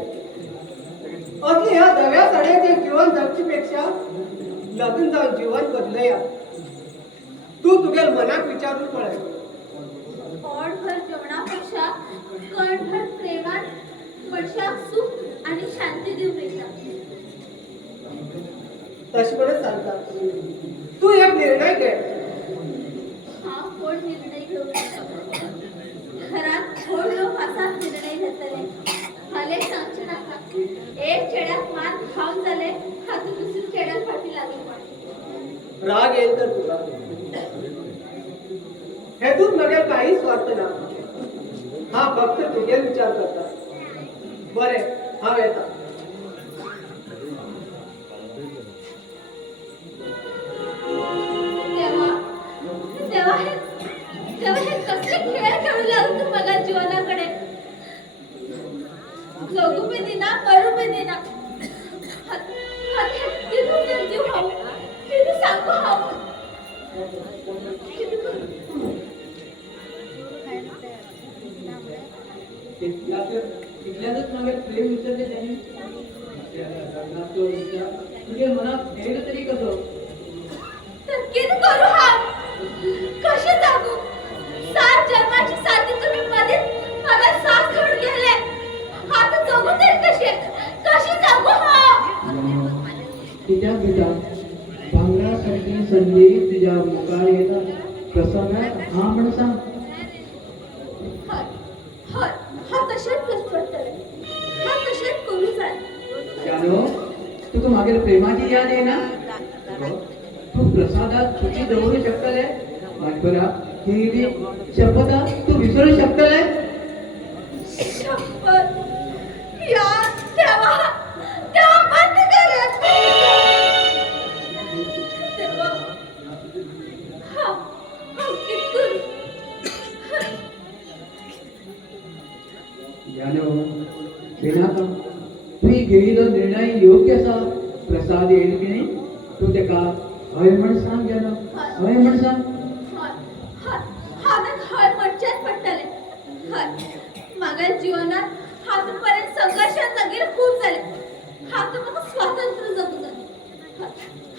असली ह्या दव्या सड्याचे जीवन जगचीपेक्षा लग्न जाऊन जीवन बदलया तू तुझ्या मनात विचारून पळय पोटभर जेवणापेक्षा कणभर प्रेमात वर्षात सुख आणि शांती देऊ मिळतात. तशपणच चालतात तू एक निर्णय घे हा कोण निर्णय घेऊ शकतो. घरात थोड लोक असा निर्णय घेतले भले सांगचे नका. एक चेड्यात मान खाऊन झाले हातून दुसरी चेड्यात फाटी लागली. राग येईल तर तुला हेतून मगे काही स्वार्थ ना हा फक्त तुझे विचार करतात. बरे हा येता तेव्हा हे कसले खेळ खेळू लागतो मला जीवनाकडे. जगू बी देना करू बी देना. किती जीव हाव किती सांगू हाव. इथल्यातच मागे प्रेम विसरले त्याने तुझ्या मनात हेड तरी कसं तर किती करू हाव कशी जगू. 7 जन्माची साथी तुम्ही मध्ये मला साथ सोडून गेले. आता जगू तरी कशी जगू हाव. तिच्या बेटा भांगण्यासाठी संधी तुझ्या मुखार येतात प्रसंगात हा म्हणून सांग. हा कशात कष्ट पडतले. हा कशात करू जाय. जानो तुका मागील प्रेमाची याद आहे ना. तू प्रसादात तुझी दवरू शकतले मानपरा ही शपथ तू विसरू शकतले. शपथ या तेव्हा बंद करत तेव्हा हा कितकून जानो बेनाका तुही घेयिल्लो निर्णय योग्य असा. प्रसाद येईल की नाही तू तेका हय म्हण सांग. जानो हय म्हण सांग. हय म्हणच्यात पडटले. मागील जीवनात हातपर्यंत संघर्षात जगेल खूप झाले. हात मग स्वातंत्र्य जगू झाले.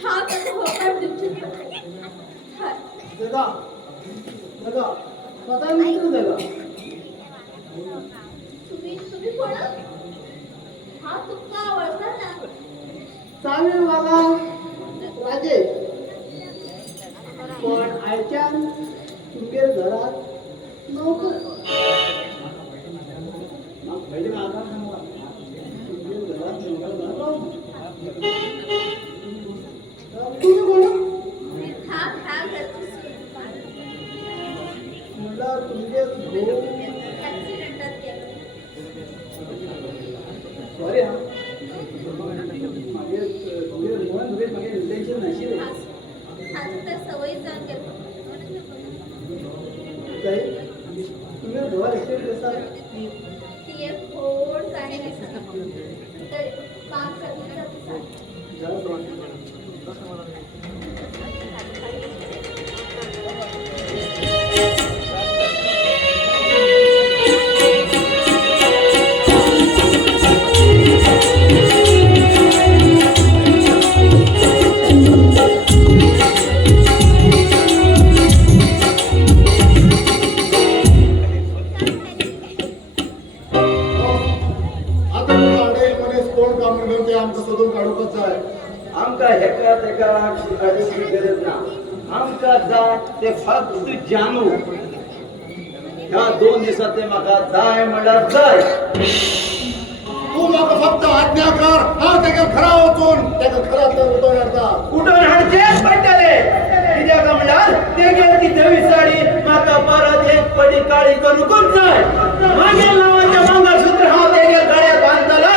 हा कसं होकार दिवशी जगा जगा स्वतः मित्र जगा. तुम्ही कोण. हा तुमका ओळखत ना. चालेल बाबा राजेश पण आयच्या तुमच्या घरात नोकर पहिले आधार सांगा. तुमच्या घरात नोकर तुम्ही कोण हा म्हटलं तुमचे भाऊ ऍक्सिडेंटात गेला. सॉरी हा मागे मागे रिलेशन नशील आता तर सवयी जाऊन गेलो. तुम्ही घर ऍक्सिडेंट कसा ती एक फोड गाणी तर काम करण्याचा आमचं शोधून काढूकच आहे. आमका हेका तेका अडचणी गरज ना. आमका जाय ते फक्त जानू. ह्या 2 दिवसात ते म्हाका जाय म्हणल्यार जाय. तू म्हाका फक्त आज्ञा कर. हा तेका खरा वचून तेका खरा तर उठोन हाडता. कुठून हाडचेच पडटले. कित्याक म्हणल्यार तेगे ती धवी साडी म्हाका परत एक पडी काळी करूनच जाय. मागील नावाचे मंगळसूत्र हांव तेगे गळ्यात बांदतलो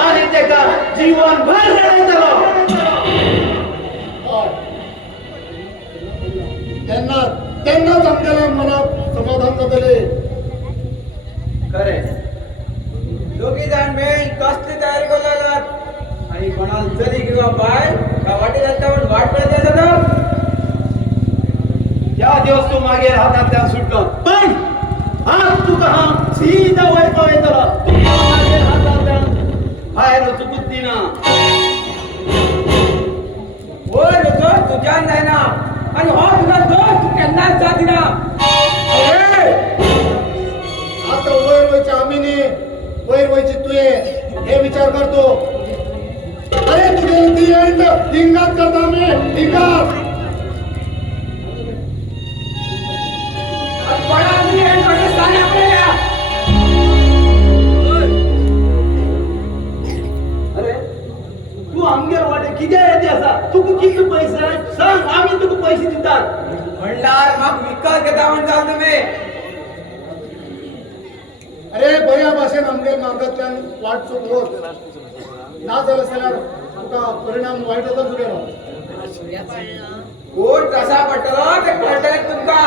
आणि तेका जीवनभर रडयतलो. तेन्नाच आमच्या मनात समाधान जातले. खरें दोघी जाण मेळून कसली तयारी करतात आणि कोणाला चली किंवा बाय त्या वाटेत येतात वाट पळत येतात. ज्या दिवस तू मागेर हातांतल्यान सुटलो पण हात तुका हा सीधा वयता वयतलो हात घालता भायर चुकूच दिना होय दोस्त तुझ्यान जायना आणि हो तुझा दोस्त तू केन्नाच जाती ना अरे आता वयर वयचे आम्ही नी वयर वयचे तुये हे विचार करतो अरे तुझे ती एंड लिंगात करता मी लिंगात आणि बडा आदमी एंड करते सारे आपल्याला अरे तू आमगे वाटे किती येते असा तुका किती पैसे सांग आम्ही तुका पैसे दितात म्हणल्यार मग विकत घेता म्हणता तुम्ही अरे बऱ्या भाशेन आमगे मार्गांतल्यान वाट चुकवत ना जाल्यार जाल्यार तुका परिणाम वायट जाता तुगेलो कोण कसा पडटलो ते कळटलें तुमका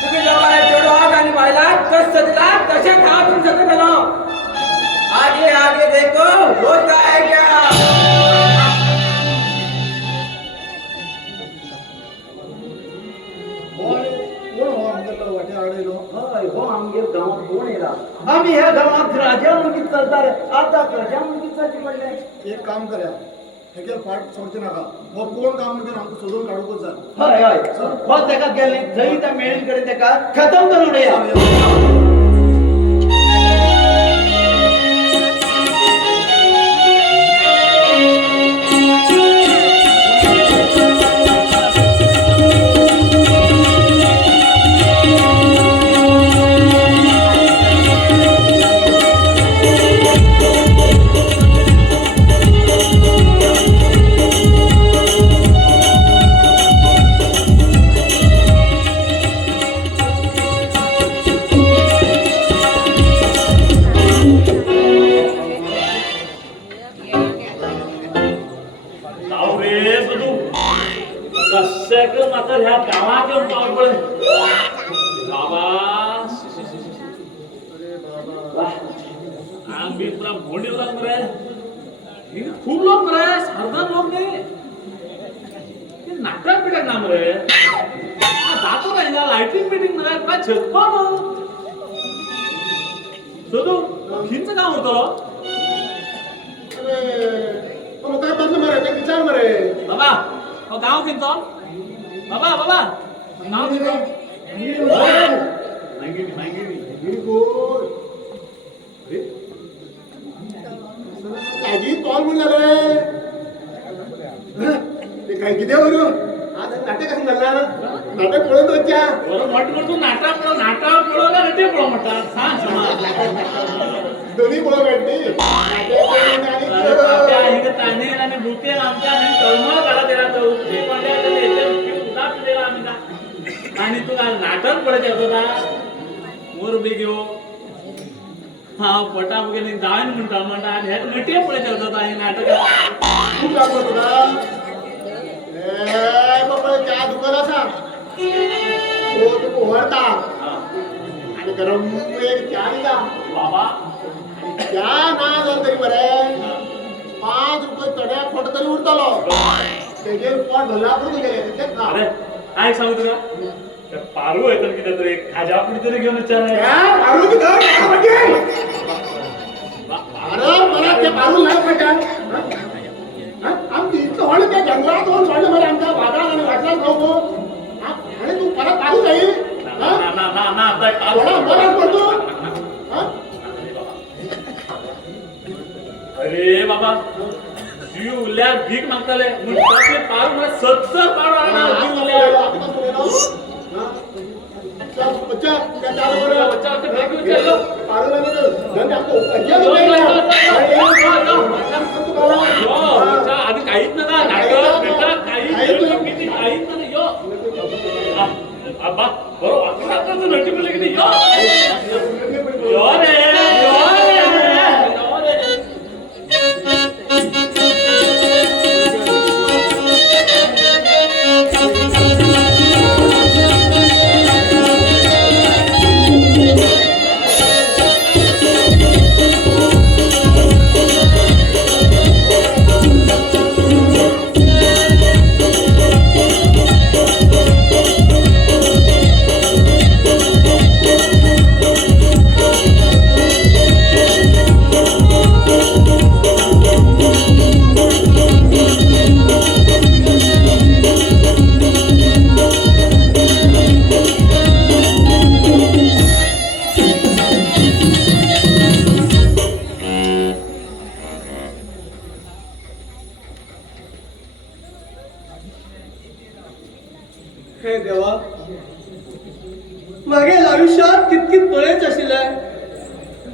तुम्ही लोकांना चेडवाक आणि बायलाक कष्ट दिला तशें खा तुमचं केलो आगे आगे देखो होता है क्या कोण हो आमगेलो वाटे आडयलो हय हो आमगे गावात कोण येला आम्ही ह्या गावात राजा मुगीत चलताले आता प्रजा मुगीत चलची पडले एक काम करा हेगे फाट सोडचे नाका हो कोण काम म्हणून आमकां सोडून काडूकच जाय हय हय हो तेका गेले थंय त्या मेळीन कडेन तेका खतम करून उडया मात्र ह्या गावात येऊन पाऊल पडे बाबा आम्ही पुरा मोठी लोक मरे खूप लोक मरे साधारण लोक नाही नाटक बिटक ना मरे जातो काय लाइटिंग मीटिंग मरे काय छेदपा शोधू खिंच काम होतं अरे काय बसलं मरे ते विचार मरे बाबा हो गाव खिंचो बाबा बाबा नाव किती आधी कॉल म्हणून झालं ते काय किती बरं आज नाटक कसं झालं नाटक पळत होत्या बरं म्हटलं तू नाटक पळो का नटे पळो म्हणतात सांग समाज दोन्ही पळत भेटते ताणे आणि बुके आमच्या तळमळ काढा दिला तो आणि तू नाटक पडत होता मोर बी घेऊ हा पटा वगैरे जाण म्हणता आणि ह्यात नटे पडत होता हे नाटक खूप दाखवत होता बाबा त्या दुकानाचा तो तू पोहरता आणि गरम एक चहा दिला बाबा चहा ना जाऊन तरी बरं 5 रुपये चढ्या खोट तरी उरतलो त्याचे पोट भरला पण गेले तिथेच खा अरे काय सांगू तुला त्या पारू येतात की तरी खाजा पुढे तरी घेऊन अरे मला ते पारू नाही पटन आमची इथं होणं त्या जंगलात होऊन सोडलं मला आमच्या भागात आणि वाटलाच नको आणि तू परत पारू नाही पडतो अरे बाबा जीव उल्या भीक मागताले म्हणतात पारू मला 70 पारू आणा जीव उल्या बच्चा क्या चालू कर रहा बच्चा के फेंक चलो पारू लगे धन आपको अजिया बच्चा आधी काहीच नका नाटक बेटा काहीच नाही यो अब्बा बरोबर आता तू नटी बोलले की यो रे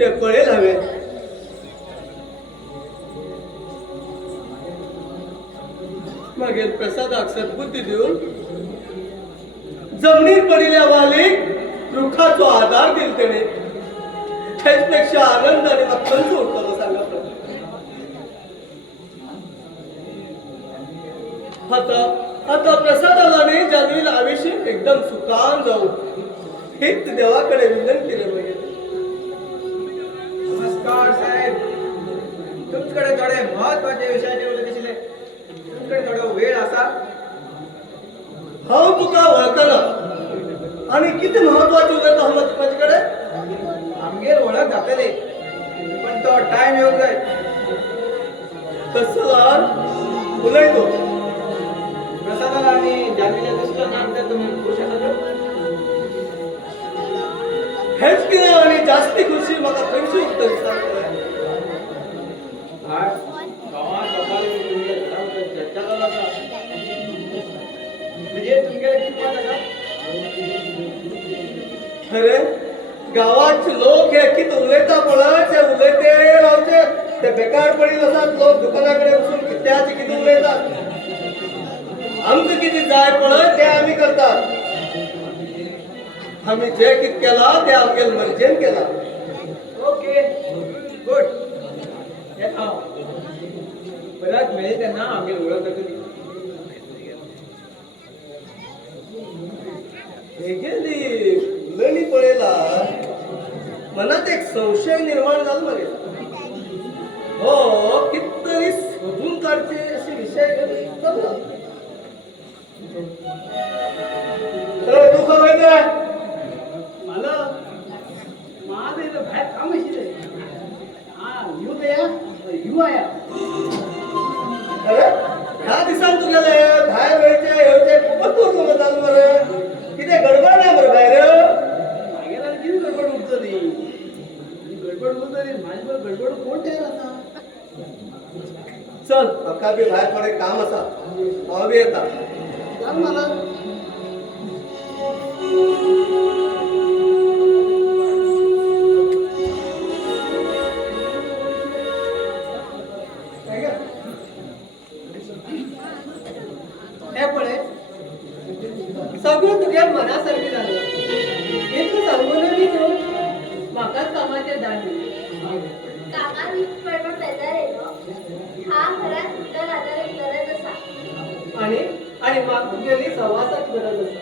ते पळेल हवे. मागील प्रसादाक सद्बुद्धी देऊन जमनीर पडिल्या वालीक वृक्षाचो आधार दिल तेणे. त्याचपेक्षा आनंदाने खंच उरतलो सांगा. आता प्रसादाने जाणवील आयुष्य एकदम सुखान जाऊ हेच देवाकडे विनंती केलं पाहिजे. नमस्कार साहेब, तुमच्याकडे थोडे महत्वाचे विषयाचे उल्लेख दिसले. तुमच्याकडे थोडा वेळ असा. हांव तुका वळखना आणि किती महत्वाचे उलयता हांव तुमच्याकडे. आमगेर ओळख जातले पण तो टाइम येऊन जाय. तसं उलयतो. प्रसादाला आणि जान्हवीला दुसरं नाम तर तुम्ही घेऊ शकता. हेच कितें आणि जास्ती खुशी म्हाका खंयची उत्तर दिसता. आज गावात लोकांनी तुमच्या घरावर चर्चा केला का? म्हणजे तुमच्या किती मत आसा? खरे गावाचे लोक हे किती उलयता पळय ते उलयते रावचे. ते बेकार पडील आसात लोक दुकानाकडे वचून कित्याचे कितें उलयतात. आमकां कितें जाय पळय ते आमी करतात. आमी जे कितें केला ते आमगे मर्जेन केला. Okay good. येता परत मेळ्ळी तेन्ना आमगे ओळख जातली. हेगेली उलयणी पळयला मनात एक संशय निर्माण जालो मरे. हो कित तरी सोदून काडचे असे विषय जमला. तू खबर दे मला माझं इथं बाहेर काम अशी यू दया यू आया. अरे ह्या दिसान तुगेले भायर वयचे येवचे खूपच दूर नको चालू मरे. कितें गडबड ना मरे भायर. मागेर आनी कितें गडबड उरतली. गडबड उरतली म्हाजे बरोबर गडबड कोण तयार आसा. चल म्हाका बी भायर थोडें काम आसा. हांव बी येता. सांग मला. हे पळय सगळं तुझ्या मनासारखें जालें. इतकं सांगून बी तूं म्हाकाच कामाचेर धाड दिली. कामा वीज पडणं बेजार येतो. हा घरात उतर आधार गरज असा. आणि आणि म्हाका तुगेली सहवासाची गरज आसा.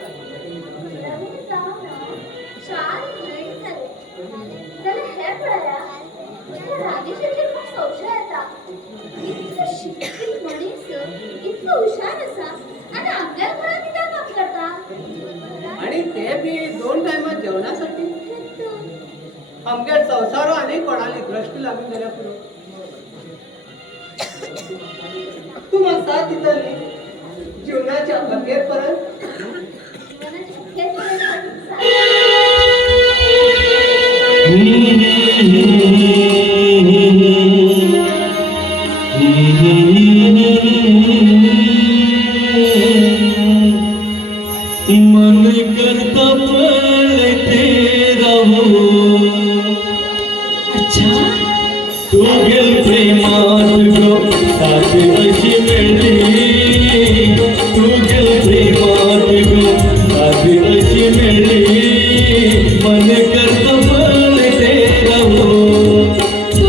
नवीन जाऊ ना 4 महिने झाले. त्याला हे पळया त्या राजेशाचेर खूप संशय येता. इतकं शिक्षित मनीस इतकं हुशार असा आणि आपल्या घरात कित्याक काम करता. आणि ते बी 2 टायमात जेवणासाठी. आमगे संवसारो आनी कोणाली दृश्टी लागून जाल्या पुरो. तू म्हाका साथ दितली जीवनाच्या अखेर पर्यंत. जीवनाच्या अखेरपर्यंत साथ. मन करता पळते राहो. तू गेल प्रेमात गो साथ अशी मिळली. तू गेल प्रेमात गो साथ अशी मिळली. मन करता पळते राहो. तू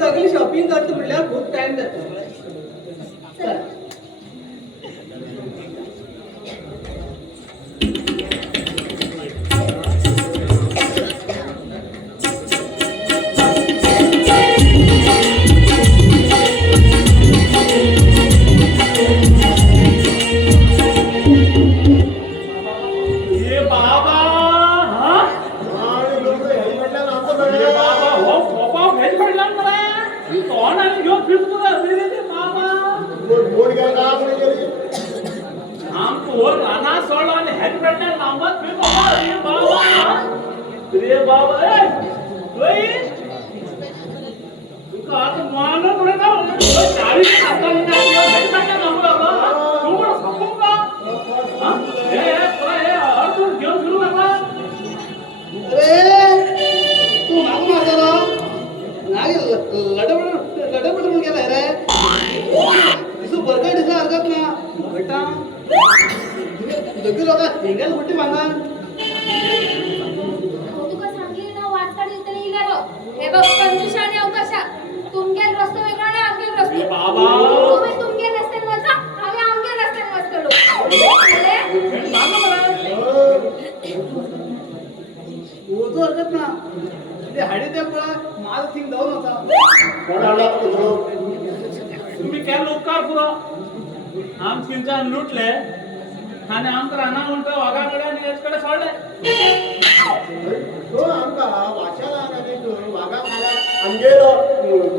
सगळी शॉपिंग करतो म्हटल्यावर खूप टाइम जातो चला ए बाबा हा आणि लोक हेल्मेटला नाचत ए आहे. बाबा हो पप्पा फेल पडला मला कोण आणि घेऊन फिरतो ना ते बाबा बोट घ्यायला आपण गेली. आम तो राणा सोड आणि हेल्मेट ने लांबत फिर बाबा रे बाबा ए ओय तू का आता मान थोडे का चाळीस आता हेल्मेट ने लांबला तू मला सांगू का हा ए अर्जुन घेऊन फिरू नका अरे तू मागून मारला नाही लडबड गेलाय रे दिसू बरका दिसला हरकत ना बेटा दोघी लोक सिंगल मोठी मागा तुका सांगली ना वाचता इथे लिहिले बघ हे बघ कंजूषा आणि अवकाशा तुमगे रस्तो वेगळा आणि आमगे ए रस्तो बाबा तुम्ही तुमगे रस्त्याने वाचा आम्ही आमगे रस्त्याने वाचतलो होतो हरकत ना ते हाडी ते माझा थिंग जाऊन होता कोणाला कुठं? तुम्ही काय लोकार पुरो आम किंचान लुटले आणि आमकां राना म्हणतो वाघाकडे आणि याचकडे सोडले तो आमका वाशाला नाही तो वागा खाला आमगेलो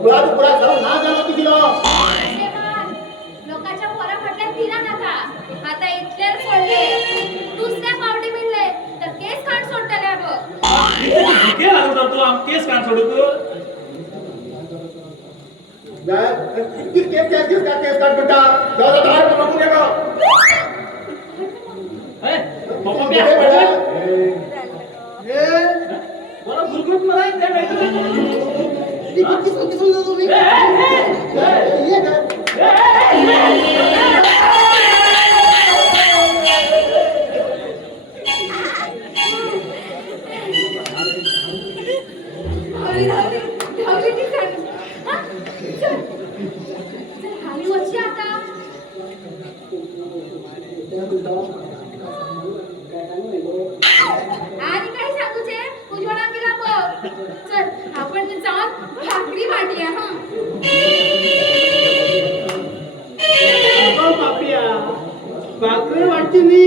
गुळात गुळात जाऊन ना झाला तुझीला. लोकांच्या पोरा फाटल्यात फिरा नका आता इथलेच सोडले दुसऱ्या पावटी मिळले तर केस काढ सोडतले बघ के लागतो तू आम केस काढ सोडू तू किती केस काढ बेटा दादा बाहेर बघून ये गं. ए पप्पा बी ए, बेटा. बरं गुरगुट मराय ते किती समजा तुम्ही ये गं. धावली ती सांग हा चल चल खाली वची आता आणि काय सांगूचे उज्वला गेला बघ चल आपण जाऊन भाकरी वाटूया हा पापिया भाकरी वाटची नी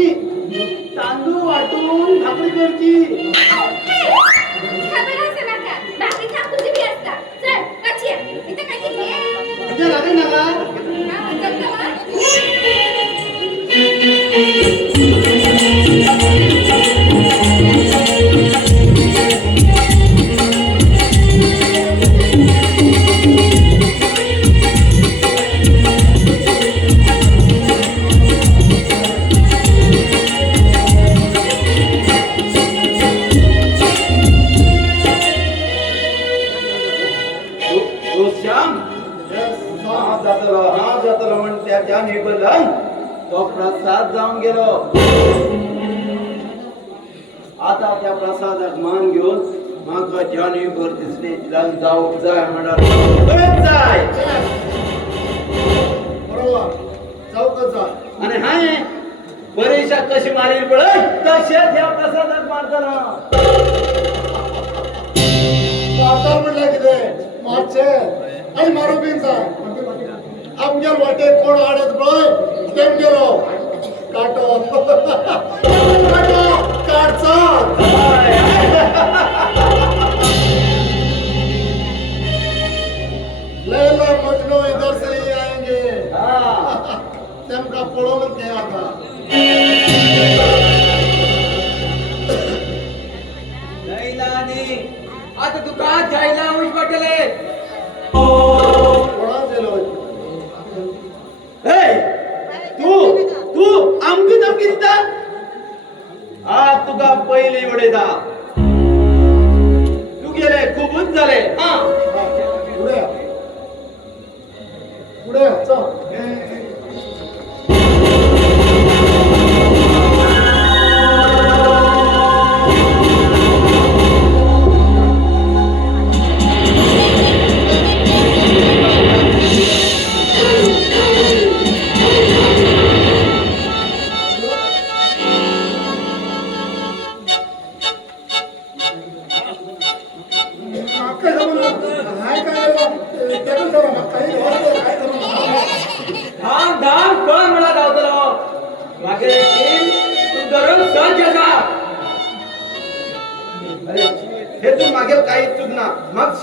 तांदूळ वाटून भाकरी करची खबर असेल का भाकरी छान तुझी बी असता चल कची इथे काय घे तुझ्या लागेल ना हा चल का श्याम हा जातलो म्हण त्या निबंधन तो प्रसाद जाऊन गेलो आता त्या प्रसादाक मान घेऊन म्हाका जानी भर दिसली जाऊ जाय म्हणणार जाय बरोबर चौकच जा. आणि हाय परीक्षा कशी मारील पळय तशाच ह्या प्रसादाक मारताना आता म्हणलं किती मारचे आणि मारू बिन जाय आमच्या वाटे कोण आडत बळ तेम गेलो काटो काटो काटचा लैला मजनू इधर से ही आएंगे तेमका पळवून ते आता आता तुका जायला आवश्यक वाटले कोणा गेलो तू आमकी तमकी दिता आज तुका पहिली वडयता तू गेले खूपच झाले हा पुढे या. पुढे या, चल.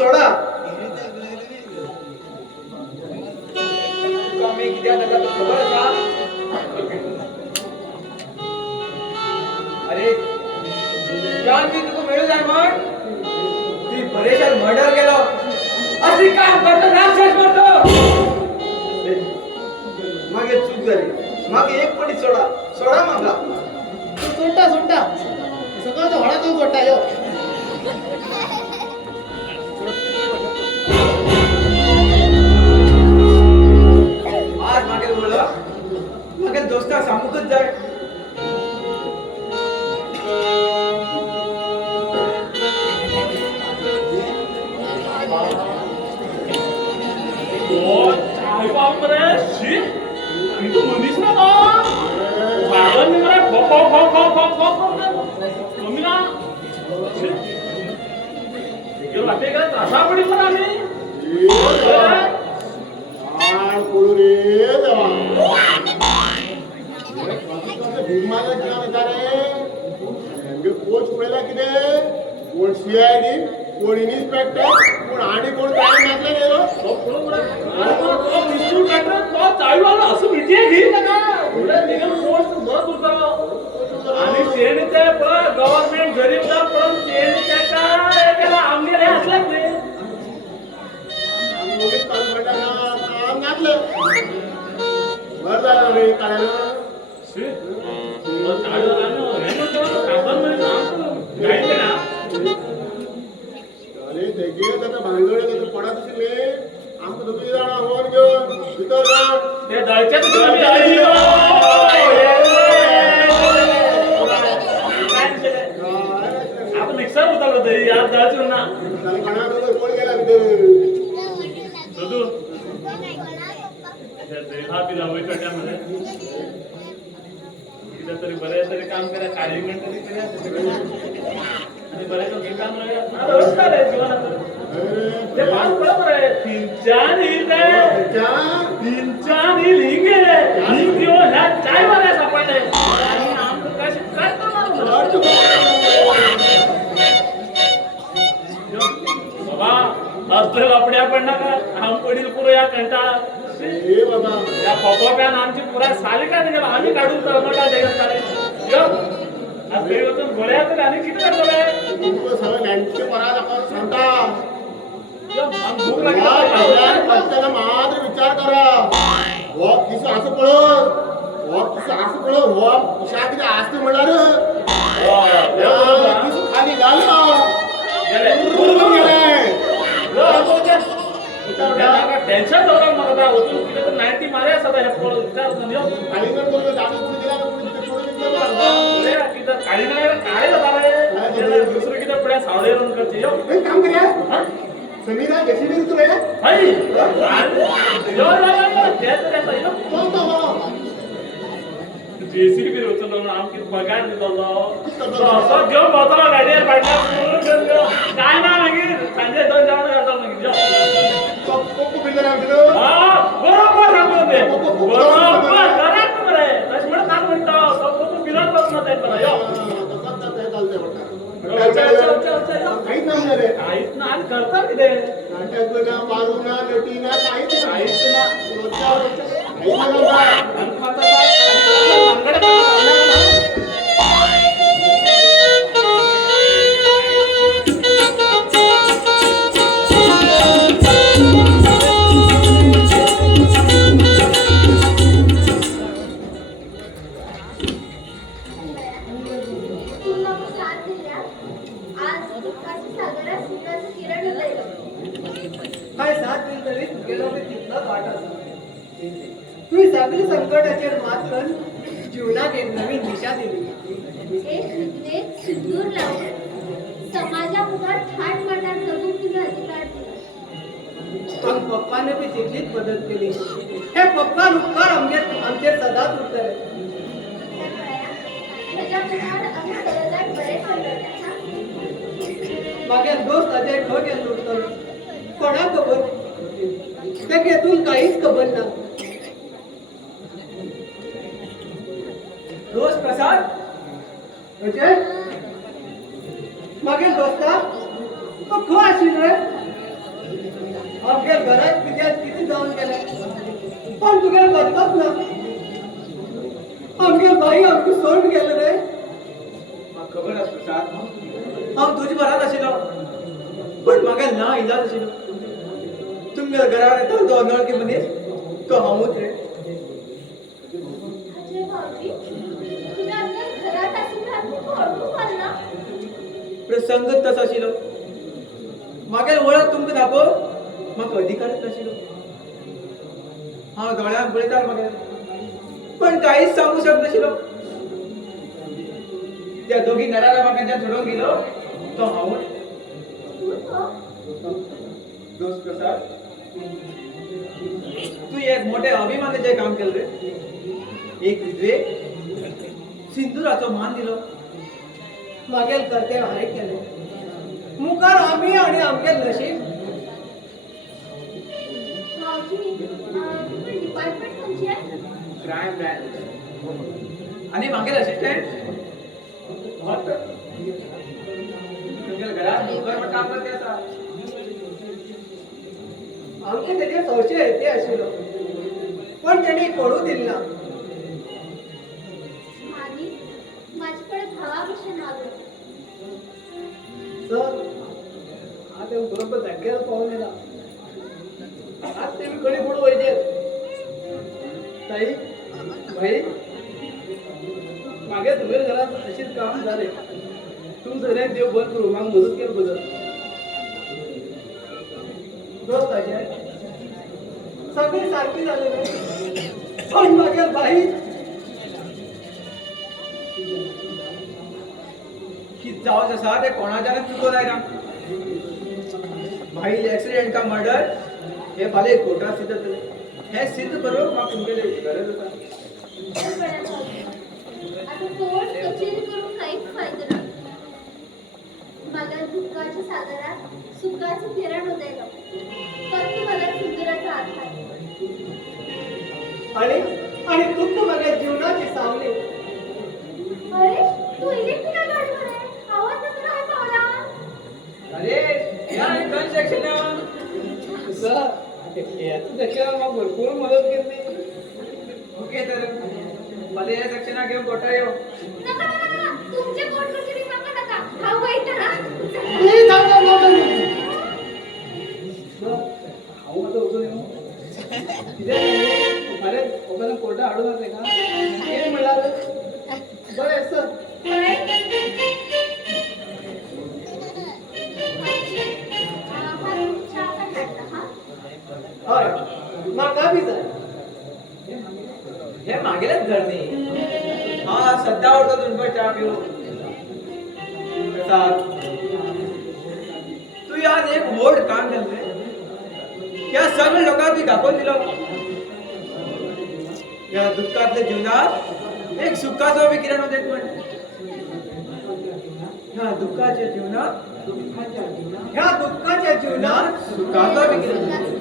सोडा तुका मी कित्याक जाता तो खबर आसा अरे जानवी तुका मेळू जाय म्हण ती परेशान मर्डर केलो असली काम करतो राक्षस करतो मागे चूक झाली मागे एक पडी सोडा सोडा म्हाका सोडटा सगळं तो व्हडातून सोडटा यो आज मागे बोलला मागे दोस्ताक सांगूकच जाय काय बापरे शी मी तू मनीस ना का झाडं मी मला कमी ना गेलो वाटे गेला त्रासा पडेल पण आम्ही आण पडू रे देवा भीमाला क्या म्हणता रे हेंगे कोच पळयला कितें कोण सीआयडी कोण इन्स्पेक्टर कोण आनी कोण काय मारले गेलो असं मिटिंग घेईल ना आणि शेणीचे गव्हर्नमेंट गरीब पण शेणीचे काय केला आमगे असलाच नाही मुलीच काम घातलं बरं झालं रे काढायला अरे तेगे आता भांडवल पडत आशिल्ले आमकां दोगी जाणां होन घेवन भितर राव ते दळचे आता मिक्सर उतरलो तरी आज दळचे ना कोणाबरोबर कोण गेला भितर सदू हा पिला वैकट्यामध्ये तिला तरी बऱ्याच तरी काम करा काही मिनिट तरी आणि बऱ्याच काम नमस्कार आहे जीवनात ते बात बरोबर आहे तीन-चार हिल हिंगे हिंगे ह्या चाय वाल्या सापडले आणि आमचं कशी काय बाबा असलं लपड्या पण नका आम पडील पुरो या कंटाळा ए बाबा या पप्पाप्यान आमची पुरा सालिका निघाला आम्ही काढून तळमटा देत चालेल यो आज घरी बसून गोळ्या तर आणि किती करतोय तुमचं सगळं लँडचे परा आपण सांगता यो आम भूक लागली पत्त्याला मात्र विचार करा हो किसं असं पळत हो किसं असं पळत हो किशा किती असतं म्हणणार किसं खाली घालला टेन्शन जाऊ मला होतो तिथे तर 90 मारे सदा हे पोळ विचार म्हणजे खाली कर बोलतो दादा पुढे दिला पुढे सोडून दिलं अरे किती काळी नाही काय जाता रे दुसरं किती पुढे सावळे रन करते यो एक काम करूया समीरा जेसीबी तुला हाय यो ते तर यो कोणता हो जेसीबी उचललो ना आमकी पगार दिलो असं घेऊन बसला गाडीवर पाडला काय ना मागीर सांजे 2 जेवण करता मागीर यो कोको बिल्डर आमचं हा बरोबर सांगतो ते बरोबर करेक्ट रे तशी म्हणत काय म्हणतो कोको बिलात बसणार आहे पण यो काहीच नाही रे काहीच ना आणि करतात किती नाटक ना मारू ना नटी ना काहीच नाही काहीच ना रोजच्या काही मला आणि आता काय संकट काय 7 मिनिटांनी गेलो की तिथला वाट असा तुम्ही सगळी संकटाचेर मात करून जीवनाक एक नवीन दिशा दिली सिंदूर लावून समाजामुखात ठाट माटात जगून तुझा अधिकार दिला पण पप्पाने बी तितलीच मदत केली हे पप्पा उपकार आमचे सदाच उरतले त्याच्या मुखार आम्ही सगळ्यात बरे पडलो मागे दोस्त अजय खो गेलो उरतलो कोणा खबर ते घेतून काहीच खबर ना दोस्त प्रसाद अजय मागे दोस्ता तो खो आशिल रे पण तुगे बदलत ना आमगे बाई आमक सोडून गेले रे म्हाका खबर आसा प्रसाद हांव तुजे बरात आशिल्लो पण म्हाका ना इलाज आशिल्लो तुमगे घरान येता तो अनवळखी मनीस तो हांवूच रे अजय भाऊजी तुम्ही आपल्या घरात असून रात्री ओळखू पाहिला प्रसंगच तसो आशिल्लो मागेल वळख तुमकां दाखोवप म्हाका अधिकारच नाशिल्लो हांव दोळ्यान पळयतां मागेल पण काहीच सांगू शकनाशिल्लो त्या दोघी नराला म्हाका ज्या सोडून गेलो तो हांवूच दोस्त प्रसाद तू एक मोठे अभिमानाचे काम केलं रे एक विधवेक सिंदुराचो मान दिलो मागेल कर्तव्य हांवें केलें मुखार आमी आनी आमगे नशीब भाऊजी तुमची डिपार्टमेंट खंयची आहे क्रायम ब्रँच आणि मागील असिस्टंट तुमच्या घरात नोकर काम करते आसा आमगे तेजे संशय येते आशिल्लो पण तेणी कळू दिल ना मानी माझ्याकडे भावा कशा नाव सर आज ते बरोबर जाग्यार पावून येला आज ते कडी पुढे वयचे ताई भाई मागे तुमच्या घरात अशीच काम झाले तुम सगळ्यांनी देव बंद करू मग मदत केलं बदल दोस्त अजय सगळी सारखी झाले नाही पण मागे भाई की जावंच आसा ते कोणाच्यानच चुको जायना भाई एक्सिडेंट का मर्डर हे फाल्यां कोर्टात सिद्ध जातलें हे सिद्ध करूंक म्हाका तुमगेली गरज आसा आता कोर्ट कचेरी करून काहीच फायदा नाही मला दुःखाच्या सागरात सुखाचं फिरण होतंय फक्त मला सुंदराचा अर्थ आहे आणि तुमचं माझ्या जीवनाची सावली अरे तू इलेक्ट्रिकल गाडीवर आहे आवाज कसं काय पावला अरे या कन्स्ट्रक्शन सर याचं त्याच्यावर मग भरपूर मदत केली ओके तर मला या सेक्शनाक घेऊन कोर्टात येऊ नका नका नका तुमचे कोर्ट कचेरी सांगा नका हा वाईट ना हांव आतां वचून येवं कितें फाल्यां ओपन कोर्टा हाडून वचें का कितें म्हणल्यार बरें सर हय म्हाका बी जाय हे मागेलेच घर न्ही हा सद्या आवडतो तुमकां च्या पिऊ प्रसाद तू आज एक व्हड काम केलें रे या सगळ्या लोकांक तू दाखोवन दिलो या दुःखातल्या जीवनात एक सुखाचो बी किरण उदेत म्हण ह्या दुःखाच्या जीवनात ह्या दुःखाच्या जीवनात सुखाचो बी किरण